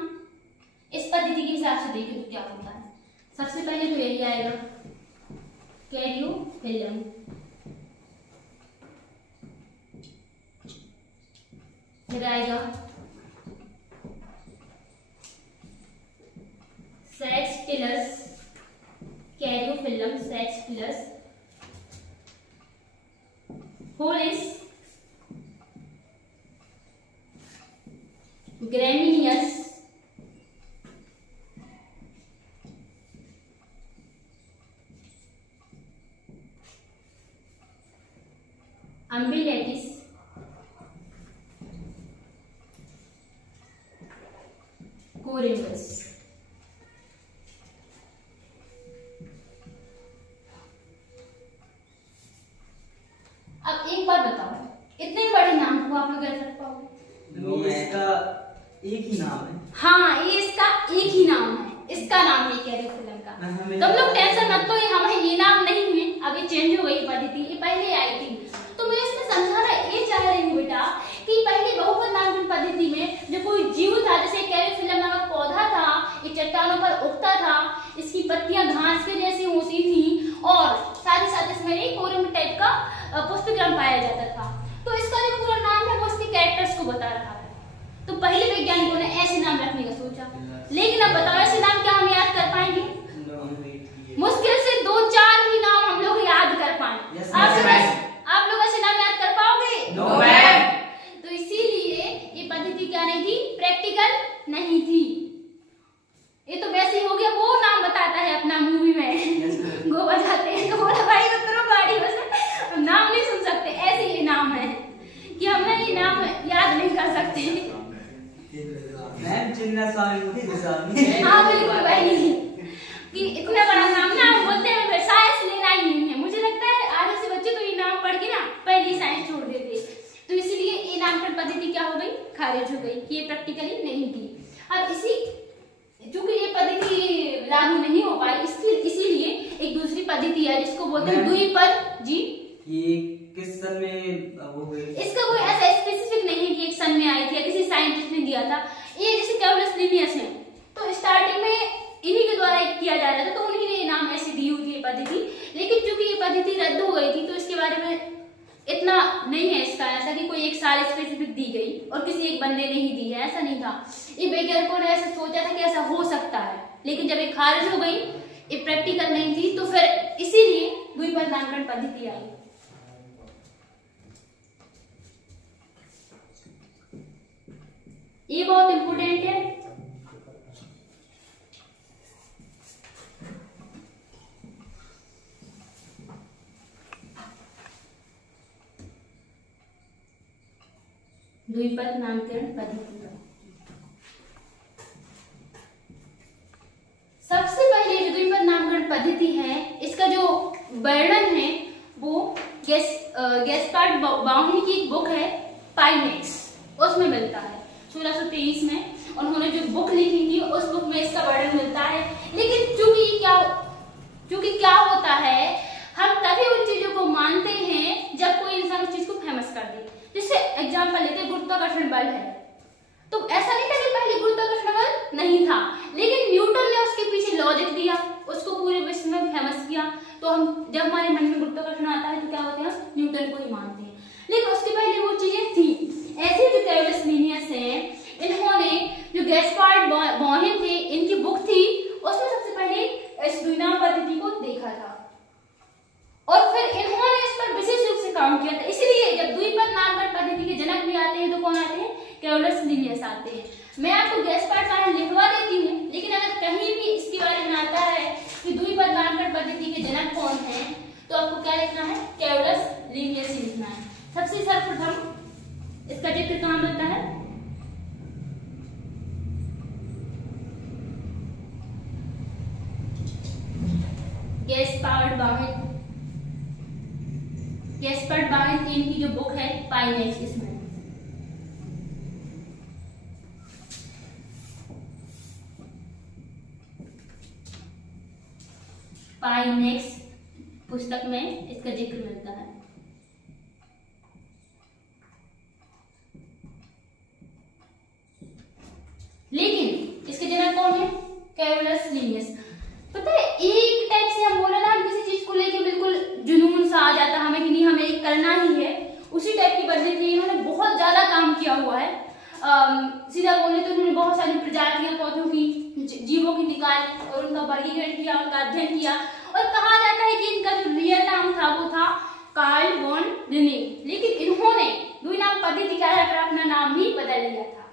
इस पद्धति के हिसाब से देखें तो क्या होता है, सबसे पहले तो यही आएगा कैरियोफिलम, फिर आएगा सेक्सटिलस, कैरियोफिलम सेक्सटिलस, होलिस, ग्रेमिनियस, अम्बिलेटिस, कोरिम्बस। अब एक बार बताओ, इतने बड़े नाम को आप लोग कैसे रख पाओगे? इसका एक ही नाम है। हाँ, ये इसका एक ही नाम है, इसका नाम है कैरियोफिलम का। तुम लोग टेंशन मत लो, हमें ये नाम नहीं हुए, अब ये चेंज हो गई पद्धति, ये पहले आई थी। तो मैं इसमें समझाना ये चाह रही हूँ बेटा कि पहले बहुपद नामकरण पद्धति में जो कोई जीव था, जैसे कैरियोफिलम नामक पौधा था, ये चट्टानों पर उगता था, इसकी पत्तियां घास के जैसी होती थी और साथ ही साथ इसमें एक कोरिम्ब टाइप का पुष्पक्रम पाया जाता था। तो इसका जो पूरा नाम है वो उसके कैरेक्टर्स को बता रहा है। तो पहले वैज्ञानिकों ने ऐसे नाम रखने का सोचा, लेकिन अब बताओ ऐसे नाम क्या हम याद कर पाएंगे? मुश्किल से 2-4 ही नाम हम लोग याद कर पाएंगे। आप लोग ऐसे नाम याद कर पाओगे? No ma'am. तो इसीलिए ये पद्धति क्या नहीं थी, प्रैक्टिकल नहीं थी। ये तो वैसे ही हो गया, वो नाम बताता है अपना मूवी में गोवा जाते हैं तो बोला भाई उतरो गाड़ी में से, नाम नहीं सुन सकते, ऐसे ये नाम है कि हम ना ये नाम याद नहीं कर सकते। मैम चिन्ना स्वामी हाँ बिल्कुल वही कि इतना बड़ा नाम ना हम बोलते हैं साइंस लेना ही नहीं है। मुझे लगता है आधे से बच्चे तो ये नाम पढ़ के ना पहले साइंस छोड़ देते, तो इसीलिए ये नामकरण पद्धति क्या हो गई, खारिज हो गई कि ये प्रैक्टिकली नहीं थी। अब चूंकि ये पद्धति लागू नहीं हो पाई, इसीलिए एक दूसरी पद्धति है जिसको बोलते हैं द्विपद। जी ये किस सन में वो हुई? इसका कोई ऐसा स्पेसिफिक नहीं है कि एक सन में आई थी या किसी साइंटिस्ट ने दिया था। ये जैसे कैरोलस लिनियस है तो स्टार्टिंग में इन्हीं के द्वारा किया जा रहा था, तो उन्हीं ने नाम ऐसे दी हुई थी पद्धति। लेकिन चूंकि ये पद्धति रद्द हो गई थी तो इसके बारे में इतना नहीं है इसका ऐसा कि कोई एक साल स्पेसिफिक दी गई और किसी एक बंदे ने ही दी है, ऐसा नहीं था। ये वैज्ञानिकों ने ऐसा सोचा था कि ऐसा हो सकता है, लेकिन जब ये खारिज हो गई, ये प्रैक्टिकल नहीं थी, तो फिर इसीलिए द्विपद नामकरण पद्धति आई। ये बहुत इंपोर्टेंट है। द्विपद नामकरण पद्धति सबसे पहले जो द्विपद नामकरण पद्धति है, इसका जो वर्णन है वो गैस्पार्ड बाउहिन की एक बुक है पाइनेक्स, उसमें मिलता है। 1623 में उन्होंने जो बुक लिखी थी उस बुक में इसका वर्णन मिलता है। लेकिन चूंकि क्या होता है, हम तभी उन चीजों को मानते हैं जब कोई इंसान उस चीज को फेमस कर दे। जैसे एग्जाम्पल लेते हैं, गुरुत्वाकर्षण बल है, तो ऐसा नहीं था कि पहले गुरुत्वाकर्षण बल नहीं था, लेकिन न्यूटन ने उसके पीछे लॉजिक दिया, उसको पूरे विश्व में फेमस किया। तो हम जब हमारे मन में गुरुत्वाकर्षण आता है तो क्या होते हैं, न्यूटन को ही मानते हैं। लेकिन उसके पहले वो चीजें थी। ऐसे जो कैरोलस लिनियस हैं, इन्होंने जो गैस्पार्ड बाउहिन थे, इनकी बुक थी, उसमें सबसे पहले इस द्विनाम पद्धति को देखा था और फिर इन्होंने इस पर विशेष रूप से काम किया था। इसलिए जब द्विपद नामकरण पद्धति के जनक भी आते हैं तो कौन आते हैं, कैरोलस लिनियस आते हैं। मैं आपको गैस्पार्ड बाउहिन लिखवा देती हूँ, लेकिन अगर कहीं भी इसके बारे में आता है कि द्विपद नामकरण पद्धति के जनक कौन है, तो आपको क्या लिखना है, कैरोलस लिनियस ही लिखना है। सबसे सर्वप्रथम इसका जिक्र कहाँ मिलता है, गैस्पार्ड बाउहिन की इनकी जो बुक है पाइनेक्स, इसमें पाइनेक्स पुस्तक में इसका जिक्र मिलता है। लेकिन इसके जनक कौन है, कैरोलस लिनियस। पता है, एक टाइप से हम बोले ना, हम किसी चीज को लेके बिल्कुल जुनून सा आ जाता हमें कि नहीं हमें करना ही है, उसी टाइप की पद्धति इन्होंने बहुत ज्यादा काम किया हुआ है। सीधा बोले तो इन्होंने बहुत सारी प्रजातियों पौधों की, जीवों की निकाली और उनका वर्गीकरण किया, उनका अध्ययन किया। और कहा जाता है कि इनका जो रियल नाम था वो था कार्ल वॉन लिन्ने, लेकिन इन्होंने द्विनाम पद्धति का अपना नाम भी बदल लिया था।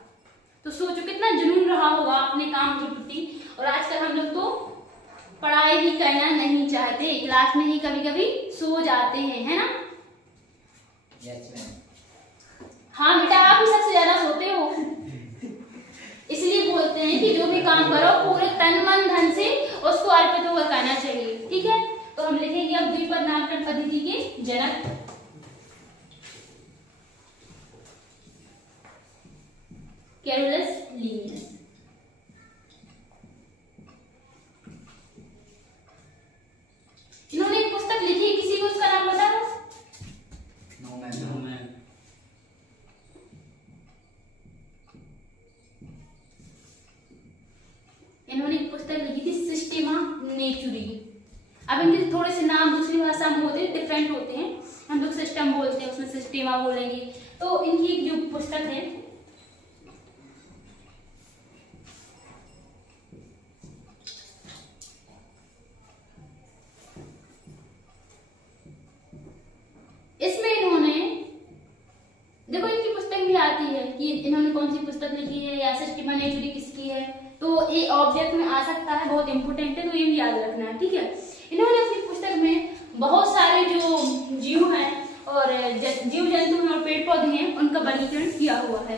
तो सोचो कितना जुनून रहा होगा अपने काम के प्रति। और आजकल हम लोग तो पढ़ाई भी करना नहीं चाहते, क्लास में ही कभी कभी सो जाते हैं, है ना? Yes ma'am. हाँ बेटा, आप ही सबसे ज्यादा सोते हो। इसलिए बोलते हैं कि जो भी काम करो पूरे तन मन धन से उसको अर्पित होकर करना चाहिए, ठीक है? तो हम लिखेंगे अब द्विपद नामकरण पद्धति के जनक कैरोलस लिनियस। इन्होंने एक पुस्तक लिखी, किसी को उसका नाम पता है? No ma'am. इन्होंने एक पुस्तक लिखी थी सिस्टेमा नेचुरी। अब इनके थोड़े से नाम दूसरी भाषा में होते हैं, डिफरेंट होते हैं। हम लोग सिस्टम बोलते हैं, उसमें सिस्टेमा बोलेंगे। तो इनकी एक जो पुस्तक है, इसमें इन्होंने देखो, इनकी पुस्तक भी आती है कि इन्होंने कौन सी पुस्तक लिखी है या सिस्टेमा नेचुरी किसकी है। तो ये ऑब्जेक्ट में आ सकता है, बहुत इंपोर्टेंट है, तो ये भी याद रखना है, ठीक है? इन्होंने अपनी पुस्तक में बहुत सारे जो जीव हैं और जीव जंतु हैं और पेड़ पौधे हैं, उनका वर्गीकरण किया हुआ है।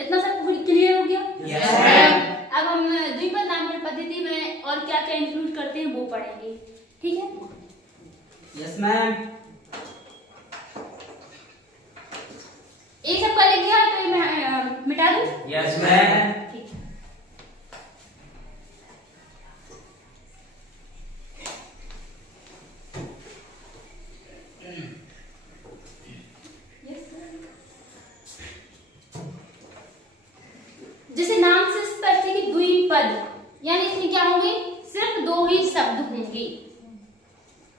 इतना सब क्लियर हो गया? Yes, ma'am. अब हम द्विपद नामकरण पद्धति में और क्या क्या इंक्लूड करते हैं वो पढ़ेंगे, ठीक है? Yes ma'am. एक सब कर लिया तो ये मैं मिटा दूं? Yes, ma'am. ठीक है। जैसे नाम से स्पष्ट है कि द्विपद, यानी इसमें क्या होंगे? सिर्फ दो ही शब्द होंगे।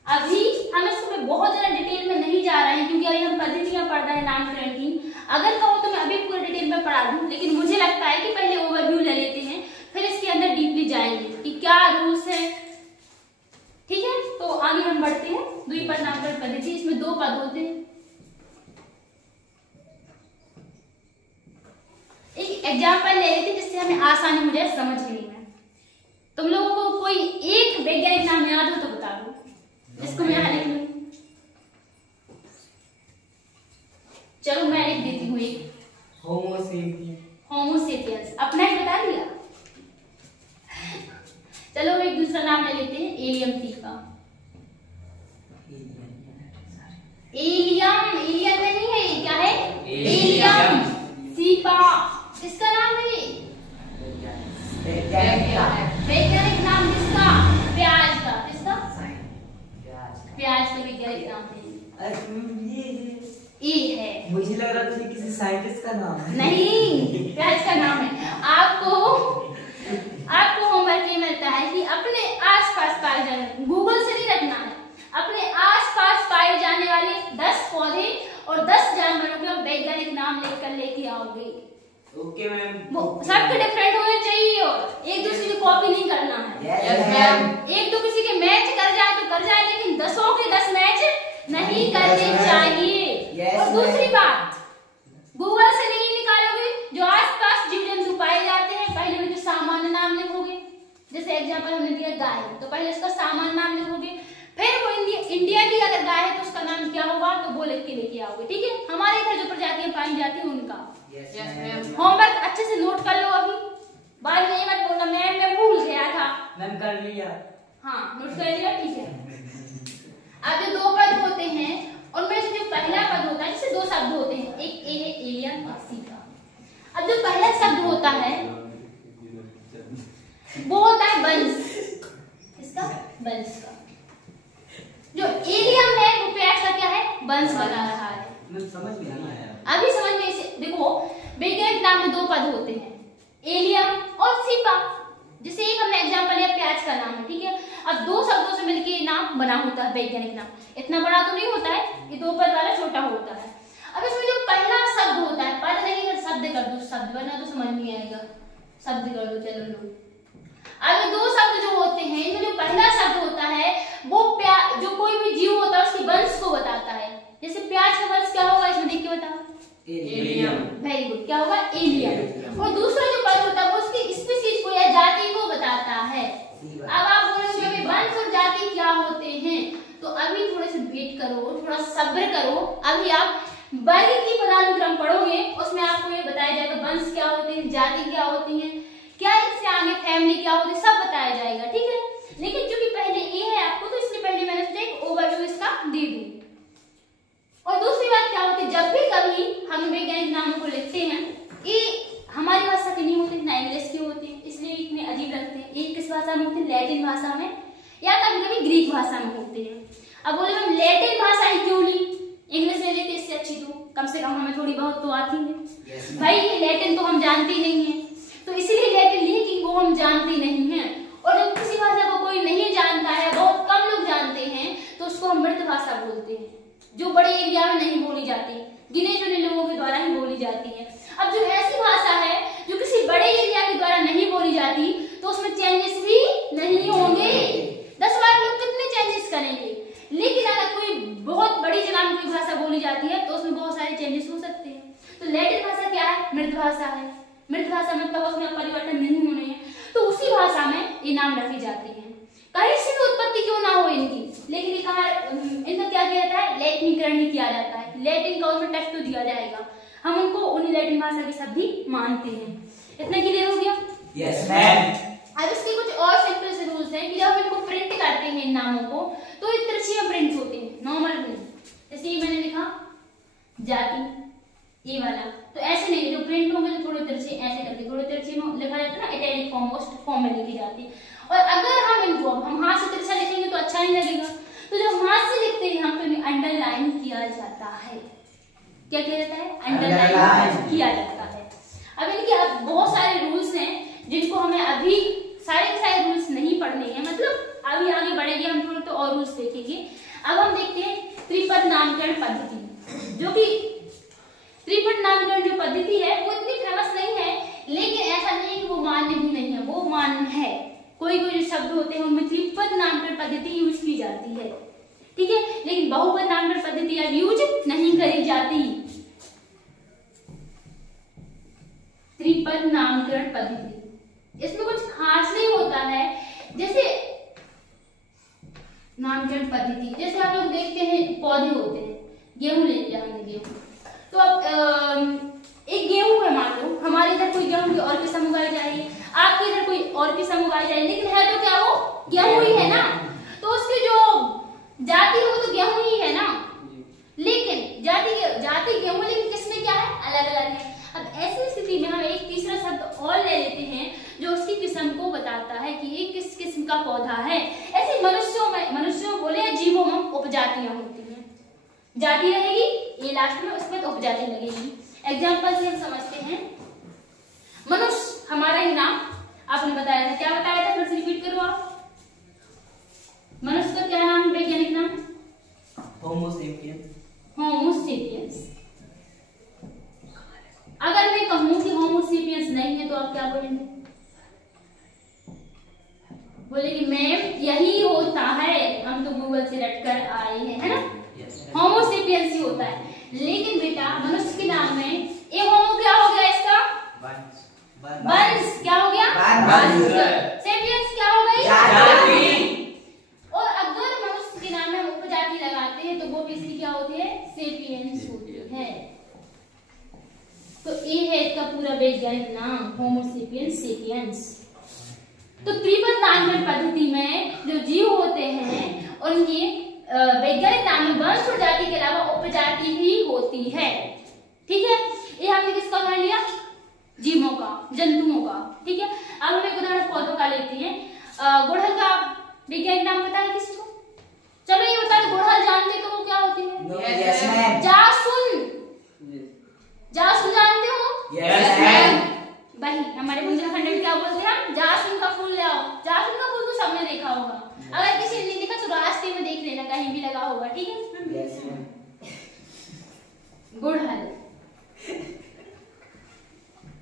अभी हम इसमें बहुत ज्यादा डिटेल में नहीं जा रहे हैं क्योंकि अभी हम पद्धतियां पढ़ रहे हैं नामकरण की। अगर कहो तो मैं अभी पूरा डिटेल में पढ़ा दूं, लेकिन मुझे लगता है कि पहले ओवरव्यू ले लेते हैं, फिर इसके अंदर डीपली जाएंगे कि क्या रूल्स है, ठीक है? तो आगे हम बढ़ते हैं। द्विपद नामकरण पद्धति, इसमें दो पद होते हैं। एक एग्जाम्पल ले लेते जिससे हमें आसानी हो जाए समझने में। तुम लोगों को कोई एक वैज्ञानिक नाम याद हो तो बता दो, इसको मैं यहाँ लिख लूं। चलो मैं लिख देती हूँ एक, होमोसेपियंस। अपना ही बता दिया। चलो एक दूसरा नाम ले लेते हैं, एलियम सीपा। एलियम, एलियन में नहीं है, क्या है? Allium cepa. किसका नाम है? वैज्ञानिक नाम किसका? प्याज का। किसका? प्याज का वैज्ञानिक नाम है ये है। मुझे लग रहा था किसी साइंटिस्ट का नाम है। नहीं, प्याज का नाम है। आपको होमवर्क ये मिलता है कि अपने आसपास पाए जाने, गूगल से नहीं रखना है, अपने आसपास पाए जाने वाले 10 पौधे और 10 जानवरों के वैज्ञानिक नाम लिखकर लेके आओगे। Okay ma'am. सबके डिफरेंट होने चाहिए और एक दूसरे की कॉपी नहीं करना है। Yes, ma'am. एक दो किसी के मैच कर जाए तो कर जाए, लेकिन 10 के 10 मैच नहीं करने चाहिए। Yes, और दूसरी ma'am. बात, गूगल से नहीं निकालोगे, जो आसपास जीव जंतु पाए जाते हैं पहले उनके सामान्य नाम लिखोगे। जैसे एग्जांपल हमने दिया गाय, तो पहले उसका सामान्य नाम लिखोगे, फिर वो इंडिया की अगर गाय है तो उसका नाम क्या होगा तो वो लिख के लेके आओगे, ठीक है? हमारे घर जो प्रजातियां पाई जाती है उनका। Yes, ma'am. होमवर्क अच्छे से नोट कर लो अभी, बाद में ये मत बोलना मैम मैं भूल गया था। मैम कर लिया। हाँ, नोट कर लिया, ठीक है? अब जो दो पद होते हैं उनमें से जो पहला पद होता है, जैसे दो शब्द होते हैं, एक ए है एलियन और सी का। अब जो पहला शब्द होता है वो होता है वंश। किसका? वंश का। जो एलियन है वो प्याज का क्या है? वंश बता रहा है। मैं समझ में नहीं आया। अभी समझ में इसे देखो, वैज्ञानिक नाम में दो पद होते हैं, एलियम और सीपा। जैसे एक हमने एग्जांपल लिया प्याज का नाम है, ठीक है? अब दो शब्दों से मिलकर नाम बना होता है वैज्ञानिक नाम। इतना बड़ा तो नहीं होता है, ये दो पद वाला छोटा होता है। अब इसमें जो पहला शब्द होता है, पद नहीं कर शब्द कर दो, शब्द वरना तो समझ नहीं आएगा, शब्द कर दो। चलो लो, अब दो शब्द जो होते हैं, इनमें जो पहला शब्द होता है वो जो कोई भी जीव होता है उसके वंश को बताता है। जैसे प्याज का वंश क्या होगा, इसमें देख के बताओ। एलियम। वेरी गुड, क्या होगा? एलियन। और दूसरा जो पद होता है वो उसकी स्पीशीज को या जाति को बताता है। अब आप बोलोगे अभी वंश और जाति क्या होते हैं, तो अभी थोड़े से वेट करो, थोड़ा सब्र करो। अभी आप वर्ग की पदानुक्रम पढ़ोगे, उसमें आपको ये बताया जाएगा वंश क्या होते हैं, जाति क्या होती है, क्या इससे आगे फैमिली क्या होती है, सब बताया जाएगा, ठीक है? लेकिन चूंकि पहले ये है आपको, तो इसलिए पहले मैंने सोचा एक ओवरव्यू इसका दे दूं। और दूसरी बात क्या होती है, जब भी कभी हम वैज्ञानिक नामों को लिखते हैं, ये हमारी भाषा के नहीं होते, ना इंग्लिश के होते हैं, इसलिए इतने अजीब लगते हैं। ये किस भाषा में होते हैं? लैटिन भाषा में, या कभी कभी ग्रीक भाषा में होते हैं। अब बोले हम लैटिन भाषा ही क्यों ली, इंग्लिश ले लेते इससे अच्छी, तो कम से कम हमें थोड़ी बहुत तो आती है। भाई ये लैटिन तो हम जानते ही नहीं है, तो इसीलिए लैटिन लिए कि वो हम जानते नहीं है। और जब किसी भाषा को कोई नहीं जानता है, बहुत कम लोग जानते हैं, तो उसको हम मृत भाषा बोलते हैं, जो बड़े एरिया में नहीं बोली जाती, गिने चुने लोगों के द्वारा ही बोली जाती है। अब जो ऐसी भाषा है जो किसी बड़े एरिया के द्वारा नहीं बोली जाती, तो उसमें चेंजेस भी नहीं होंगे। 10-12 लोग कितने चेंजेस करेंगे, लेकिन अगर कोई बहुत बड़ी जगह में कोई भाषा बोली जाती है तो उसमें बहुत सारे चेंजेस हो सकते हैं। तो लैटिन भाषा क्या है? मृत भाषा है। मृत भाषा मतलब उसमें परिवर्तन नहीं होने हैं, तो उसी भाषा में ये नाम रखी जाती है। कहीं से भी उत्पत्ति क्यों ना हो इनकी, लेकिन इनका क्या किया जाता है? लैटिनीकरण ही किया जाता है। लैटिन का उसमें टेक्स्ट तो दिया जाएगा। हम उनको उन्हीं लैटिन भाषा के शब्द ही मानते हैं। इतना क्लियर हो गया? Yes ma'am. अब इसके कुछ और सिंपल से रूल्स हैं कि जब हम इनको प्रिंट करते हैं इन नामों को तो इस तिरछे प्रिंट होते हैं, नॉर्मल प्रिंट। जैसे ये मैंने लिखा जाति, ये वाला, तो ऐसे नहीं, जो प्रिंट होंगे तो थोड़े तिरछे ऐसे करके थोड़े तिरछे में लिखा जाता है ना, इटैलिक फॉर्म, मोस्ट फॉर्म में लिखी जाती है। और अगर हम इनको हम हाथ से तिरछा लिखेंगे तो अच्छा नहीं लगेगा, तो जब हाथ से लिखते हैं हम तो अंडरलाइन किया जाता है। क्या किया जाता है? अंडरलाइन किया जाता है। अब इनके अब बहुत सारे रूल्स हैं जिनको हमें अभी सारे के सारे रूल्स नहीं पढ़ने हैं, मतलब अभी आगे बढ़ेंगे हम थोड़े तो और रूल्स देखेंगे। अब हम देखते हैं त्रिपद नामकरण पद्धति, जो कि त्रिपद नामकरण जो पद्धति है वो इतनी फेमस नहीं है, लेकिन ऐसा नहीं है कि वो मान्य भी नहीं है, वो मान्य है। कोई कोई जो शब्द होते हैं उनमें त्रिपद नामकरण पद्धति यूज की जाती है, ठीक है, लेकिन बहुपद नामकरण पद्धति अब यूज नहीं करी जाती। त्रिपद नामकरण पद्धति, इसमें कुछ खास नहीं होता है। जैसे नामकरण पद्धति, जैसे आप लोग देखते हैं पौधे होते हैं, गेहूं ले लिया हमने, गेहूं, तो अब एक गेहूं है, मान लो हमारे इधर कोई गेहूं की और किस्म उगाई जा रही है, आपके इधर कोई और किस्म उगाई जा रही है, लेकिन है तो क्या वो गेहूं ही है ना, तो उसकी जो जाति है वो तो गेहूं ही है ना, लेकिन जाति गेहूं, लेकिन किस्में क्या है? अलग अलग है। अब ऐसी स्थिति में हम एक तीसरा शब्द और ले लेते हैं जो उसकी किस्म को बताता है कि ये किस किस्म का पौधा है। ऐसे मनुष्यों बोले या जीवों में उपजातियां होती हैं, जाति रहेगी ये लास्ट में, उसमें तो उपजाति लगेगी। एग्जाम्पल से हम समझते हैं, मनुष्य हमारा ही नाम आपने बताया था, क्या बताया था? फिर से रिपीट करो आप। मनुष्य का क्या नाम, वैज्ञानिक नाम? होमो सेपियंस। होमो सेपियंस। अगर मैं कहूं कि होमो सेपियंस नहीं है तो आप क्या बोलेंगे? बोले कि मैम यही होता है, हम तो गूगल से रट कर आए हैं, है ना, होमो सेपियंस ही होता है। लेकिन बेटा मनुष्य के नाम में एक होमो क्या हो गया इसका? वंश। क्या हो गया? सेपियंस क्या हो गई? और अगर मनुष्य के नाम में हम उपजाति लगाते हैं तो वो भी इसकी क्या होती है? सेपियंस होती है। तो ये है इसका पूरा वैज्ञानिक नाम, होमो सेपियंस, सेपियंस। तो त्रिपद नामकरण पद्धति में जो जीव होते हैं उनकी वैज्ञानिक नाम में वंश और जाति के अलावा उपजाति भी होती है, ठीक है। ये हमने किसका उदाहरण लिया? जीवों का, जंतुओं का, ठीक है। अब हम एक उदाहरण पौधों का लेते हैं। गुड़हल का वैज्ञानिक नाम पता है किसी को? चलो ये बता दो, गुड़हल जानते तो वो क्या होती है? जासुन। जासुन जानते हो? Yes ma'am. वही हमारे बुंदेलखंड में क्या बोलते हैं हम? जासुन का फूल ले आओ। जासुन का फूल तो सबने देखा होगा, अगर किसी ने नहीं देखा तो रास्ते में देख लेना, कहीं भी लगा होगा, ठीक है। Yes ma'am. गुड़हल,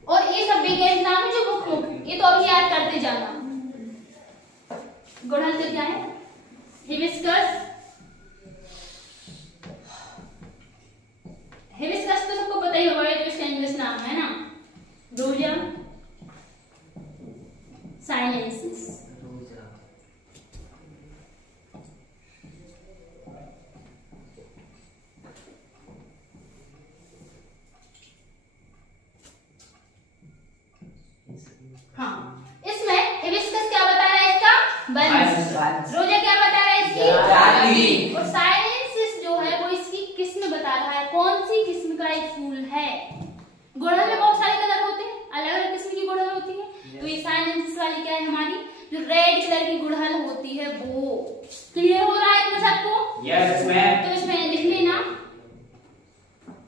और ये सब वैज्ञानिक नाम है जो बुक, ये तो अभी याद करते जाना। गुड़हल तो क्या है? हिबिस्कस। हिबिस्कस तो सबको पता ही होगा, ये तो इसका इंग्लिश नाम है ना, रोजा साइनेंसिस। हाँ, इसमें हिबिस्कस क्या बता रहा है? इसका वंश। रोजा क्या बता रहा है? इसकी जाति। और साइनेंसिस जो है वो इसकी किस्म बता रहा है, कौन सी किस्म का एक फूल है। गुड़हल में बहुत सारे कलर होते हैं, अलग अलग किस्म की गुड़हल होती है, तो ये साइनेंसिस वाली क्या है हमारी, जो रेड कलर की गुड़हल होती है वो। क्लियर हो रहा है इतना सबको? Yes ma'am. तो इसमें लिख लेना,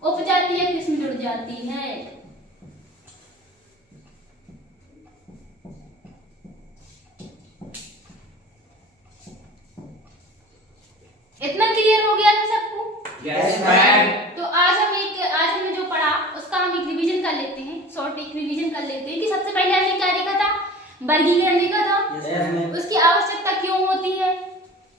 उपजाति या किस्म जुड़ जाती है। इतना क्लियर हो गया था सबको? Yes ma'am. तो आज हमने जो पढ़ा उसका हम एक रिवीजन कर लेते हैं, शॉर्ट एक रिवीजन कर लेते हैं कि सबसे पहले हमने क्या देखा था? वर्गीकरण देखा था। Yes ma'am. उसकी आवश्यकता क्यों होती है?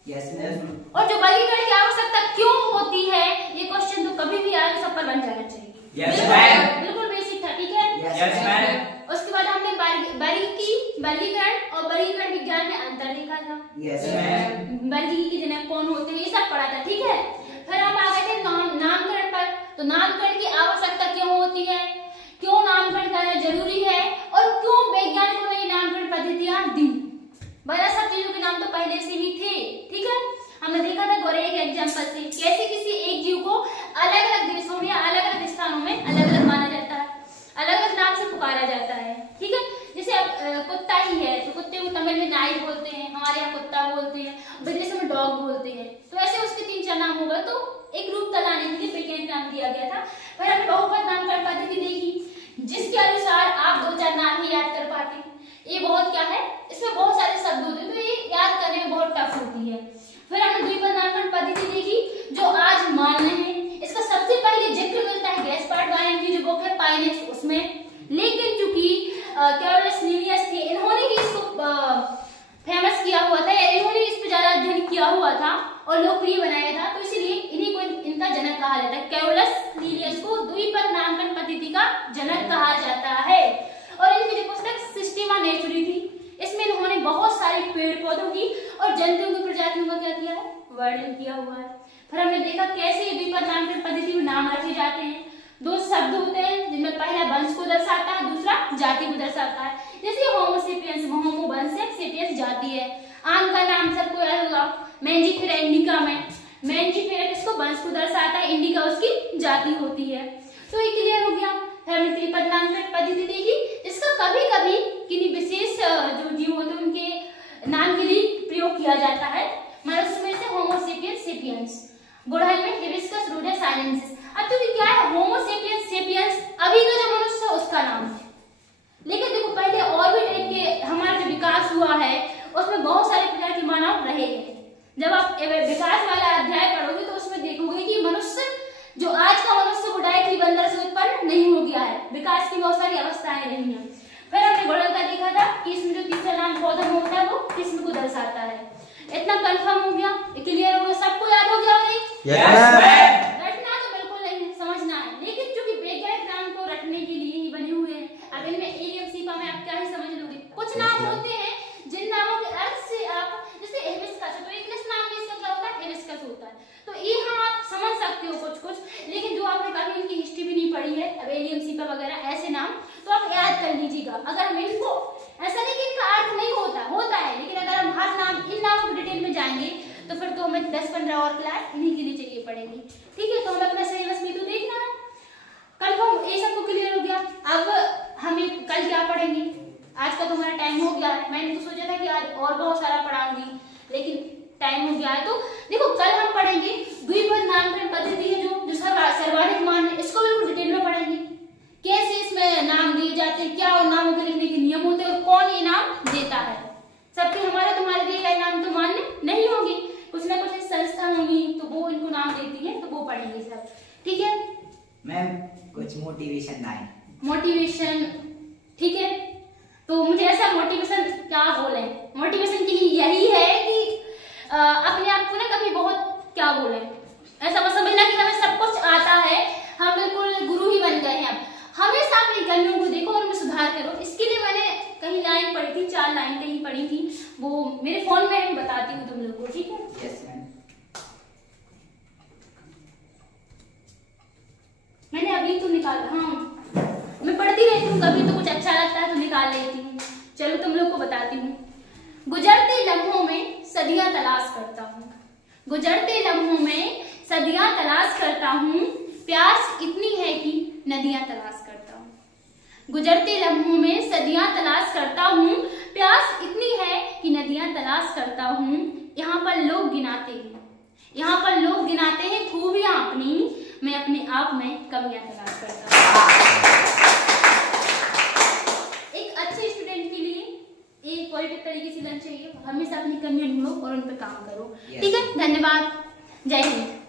Yes ma'am. और जो वर्गीकरण की आवश्यकता क्यों होती है, ये क्वेश्चन तो कभी भी आगे सब पर बन जाना चाहिए। Yes ma'am. बिल्कुल बेसिक था, ठीक है। Yes ma'am. उसके बाद हमने वर्गीकरण और वर्गीकरण विज्ञान में अंतर देखा था। Yes ma'am. वर्गीकरण के जनक कौन होते हैं ये सब पढ़ा था, ठीक है। फिर हम आ गए थे नामकरण पर। तो नामकरण की आवश्यकता क्यों होती होती है, क्यों नामकरण करना जरूरी है और क्यों वैज्ञानिकों ने नामकरण पद्धतियां दी। बड़ा सब चीजों के नाम तो पहले से ही थे, ठीक है। हमने देखा था गौरव एक एग्जाम्पल से कैसे किसी एक जीव को अलग अलग देशों में अलग अलग स्थानों में अलग अलग माना जाता है, अलग अलग नाम से पुकारा जाता है, ठीक है। जैसे अब कुत्ता ही है तो कुत्ते को तमिल में नाई बोलते हैं, हमारे यहाँ कुत्ता बोलते हैं, विदेशों में डॉग बोलते हैं। तो ऐसे उसके 3-4 नाम होगा तो एक रूप लाने के लिए वैज्ञानिक नाम दिया गया था। फिर हमने बहुपद नामकरण पद्धति देखी जिसके अनुसार आप 2-4 नाम ही याद कर पाते। ये बहुत क्या है, इसमें बहुत सारे शब्द होते हैं तो ये याद करने में बहुत टफ होती है। फिर हमने द्विपद नामकरण पद्धति देखी जो आज मान्य है। इसका सबसे पहले जिक्र मिलता है गैस्पार्ड वायन की जो बुक है पाइनेक्स उसमें, लेकिन चूंकि कैरोलस लीनियस थे, इन्होंने ही इसको फेमस किया हुआ था या इन्होंने इस पर ज्यादा अध्ययन किया हुआ था और लोकप्रिय बनाया था, तो इसलिए इन्हीं को इनका जनक कहा जाता है। कैरोलस लीनियस को द्विपद नामकरण पद्धति का जनक कहा जाता है। और इनकी जो पुस्तक सिस्टेमा नेचुरी थी, इसमें इन्होंने बहुत सारे पेड़ पौधों की और जंतुओं की प्रजातियों का क्या किया है, वर्णन किया हुआ है। फिर हमने देखा कैसे द्विपद नामकरण पद्धति में नाम रखे जाते हैं। 2 शब्द होते हैं जिनमें पहला वंश को दर्शाता है, दूसरा जाति को दर्शाता है। जैसे होमोसेपियंस, होमो वंश है, सेपियंस जाति है। आम का नाम सबको याद होगा मैंजीफेरा इंडिका में, मैंजीफेरा किसको वंश को दर्शाता है, इंडिका उसकी जाति होती है। तो ये क्लियर हो गया। फिर हमने त्रिपद नामकरण पद्धति देखी जिसका कभी कभी किन्हीं विशेष जो जीव होते हैं उनके नाम के लिए प्रयोग किया जाता है। मनुष्य में से होमोसेपियंस सेपियंस, गुड़हल में हिबिस्कस रूडेस साइलेंसिस। अब तो क्या है, होमोसेपियंस सेपियंस अभी का जो मनुष्य है उसका नाम है, लेकिन देखो पहले और भी टाइप के हमारा जो विकास हुआ है उसमें बहुत सारे प्रकार के मानव रहे हैं। जब आप विकास वाला अध्याय पढ़ोगे तो उसमें देखोगे कि मनुष्य जो आज का मनुष्य वो डायरेक्टली बंदर से उत्पन्न नहीं हो गया है, विकास की बहुत सारी अवस्थाएं रही हैं। फिर हमने गुड़हल का देखा था कि इसमें जो तीसरा नाम पौधा होता है वो किस्म को दर्शाता है। इतना कंफर्म हो गया, क्लियर हो गया, सबको याद हो गया नहीं? रटना तो बिल्कुल नहीं, समझना है। लेकिन चूंकि वैज्ञानिक नाम को रटने के लिए ही बने हुए हैं, अब इनमें एएमसी में आप क्या ही समझ लोगे। कुछ नाम होते हैं जिन नामों के अर्थ से आप, जैसे हिबिस्कस, तो इंग्लिश नाम में इसका क्या होता है, हिबिस्कस होता है। तो ये हाँ आप समझ सकते हो कुछ, लेकिन जो आपने कभी इनकी हिस्ट्री भी नहीं पढ़ी है, अब एलियमसी वगैरह ऐसे नाम तो आप याद कर लीजिएगा। अगर हम इनको, ऐसा नहीं कि इनका अर्थ नहीं होता है, लेकिन अगर हम हर नाम इन नामों को डिटेल में जाएंगे तो फिर तो हमें 10-15 और क्लास इन्हीं के लिए चाहिए पड़ेगी, ठीक है। तो हमें अपना सिलेबस में तो देखना है। कंफर्म ये सबको क्लियर हो गया। अब हमें कल क्या पढ़ेंगे, आज का तो हमारा टाइम हो गया है। मैंने तो सोचा था कि आज और बहुत सारा पढ़ाऊंगी, लेकिन टाइम हो गया है। तो देखो कल हम पढ़ेंगे द्विपद नामकरण पद्धति है जो सर्वाधिक मान है, इसको बिल्कुल डिटेल में पढ़ेंगे। कैसे इसमें नाम दिए जाते हैं, क्या और नामों के लिखने के नियम होते हैं और कौन ये नाम देता है। सबके हमारे तुम्हारे दिए गए नाम तो मान्य नहीं होंगे, कुछ ना कुछ संस्था होंगी तो वो इनको नाम देती है, तो वो पढ़ेंगे सब, ठीक है मैम। कुछ मोटिवेशन लाइन, मोटिवेशन, ठीक है। तो मुझे ऐसा मोटिवेशन क्या बोले, मोटिवेशन की यही है कि अपने आप को ना कभी बहुत क्या बोले, ऐसा मत समझना कि हमें सब कुछ आता है, हम बिल्कुल गुरु ही बन गए हैं। अब हमेशा अपनी कमियों को देखो और उनमें सुधार करो। इसके लिए मैंने कहीं लाइन पढ़ी थी, 4 लाइन कहीं पढ़ी थी, वो मेरे फोन में भी बताती हूँ तुम लोग को, ठीक है। Yes ma'am. मैंने अभी तो निकाला, हाँ मैं पढ़ती रहती हूँ, कभी तो कुछ अच्छा लगता है तो निकाल लेती हूँ। चलो तुम लोग को बताती हूँ। गुजरते लम्हों में सदियां तलाश करता हूँ, गुजरते लम्हों में सदियां तलाश करता हूँ, प्यास इतनी है कि नदियां तलाश करता हूँ। गुजरते लम्हों में सदियां तलाश करता हूँ, प्यास इतनी है कि नदियां तलाश करता हूँ। यहाँ पर लोग गिनाते हैं, यहाँ पर लोग गिनाते हैं खूबियां अपनी, मैं अपने आप में कमियां तलाश करता हूँ। एक अच्छे स्टूडेंट के लिए एक पॉजिटिव तरीके से लर्न चाहिए, हमेशा अपनी कमियां ढूंढो और उन पर काम करो, ठीक है। धन्यवाद, जय हिंद।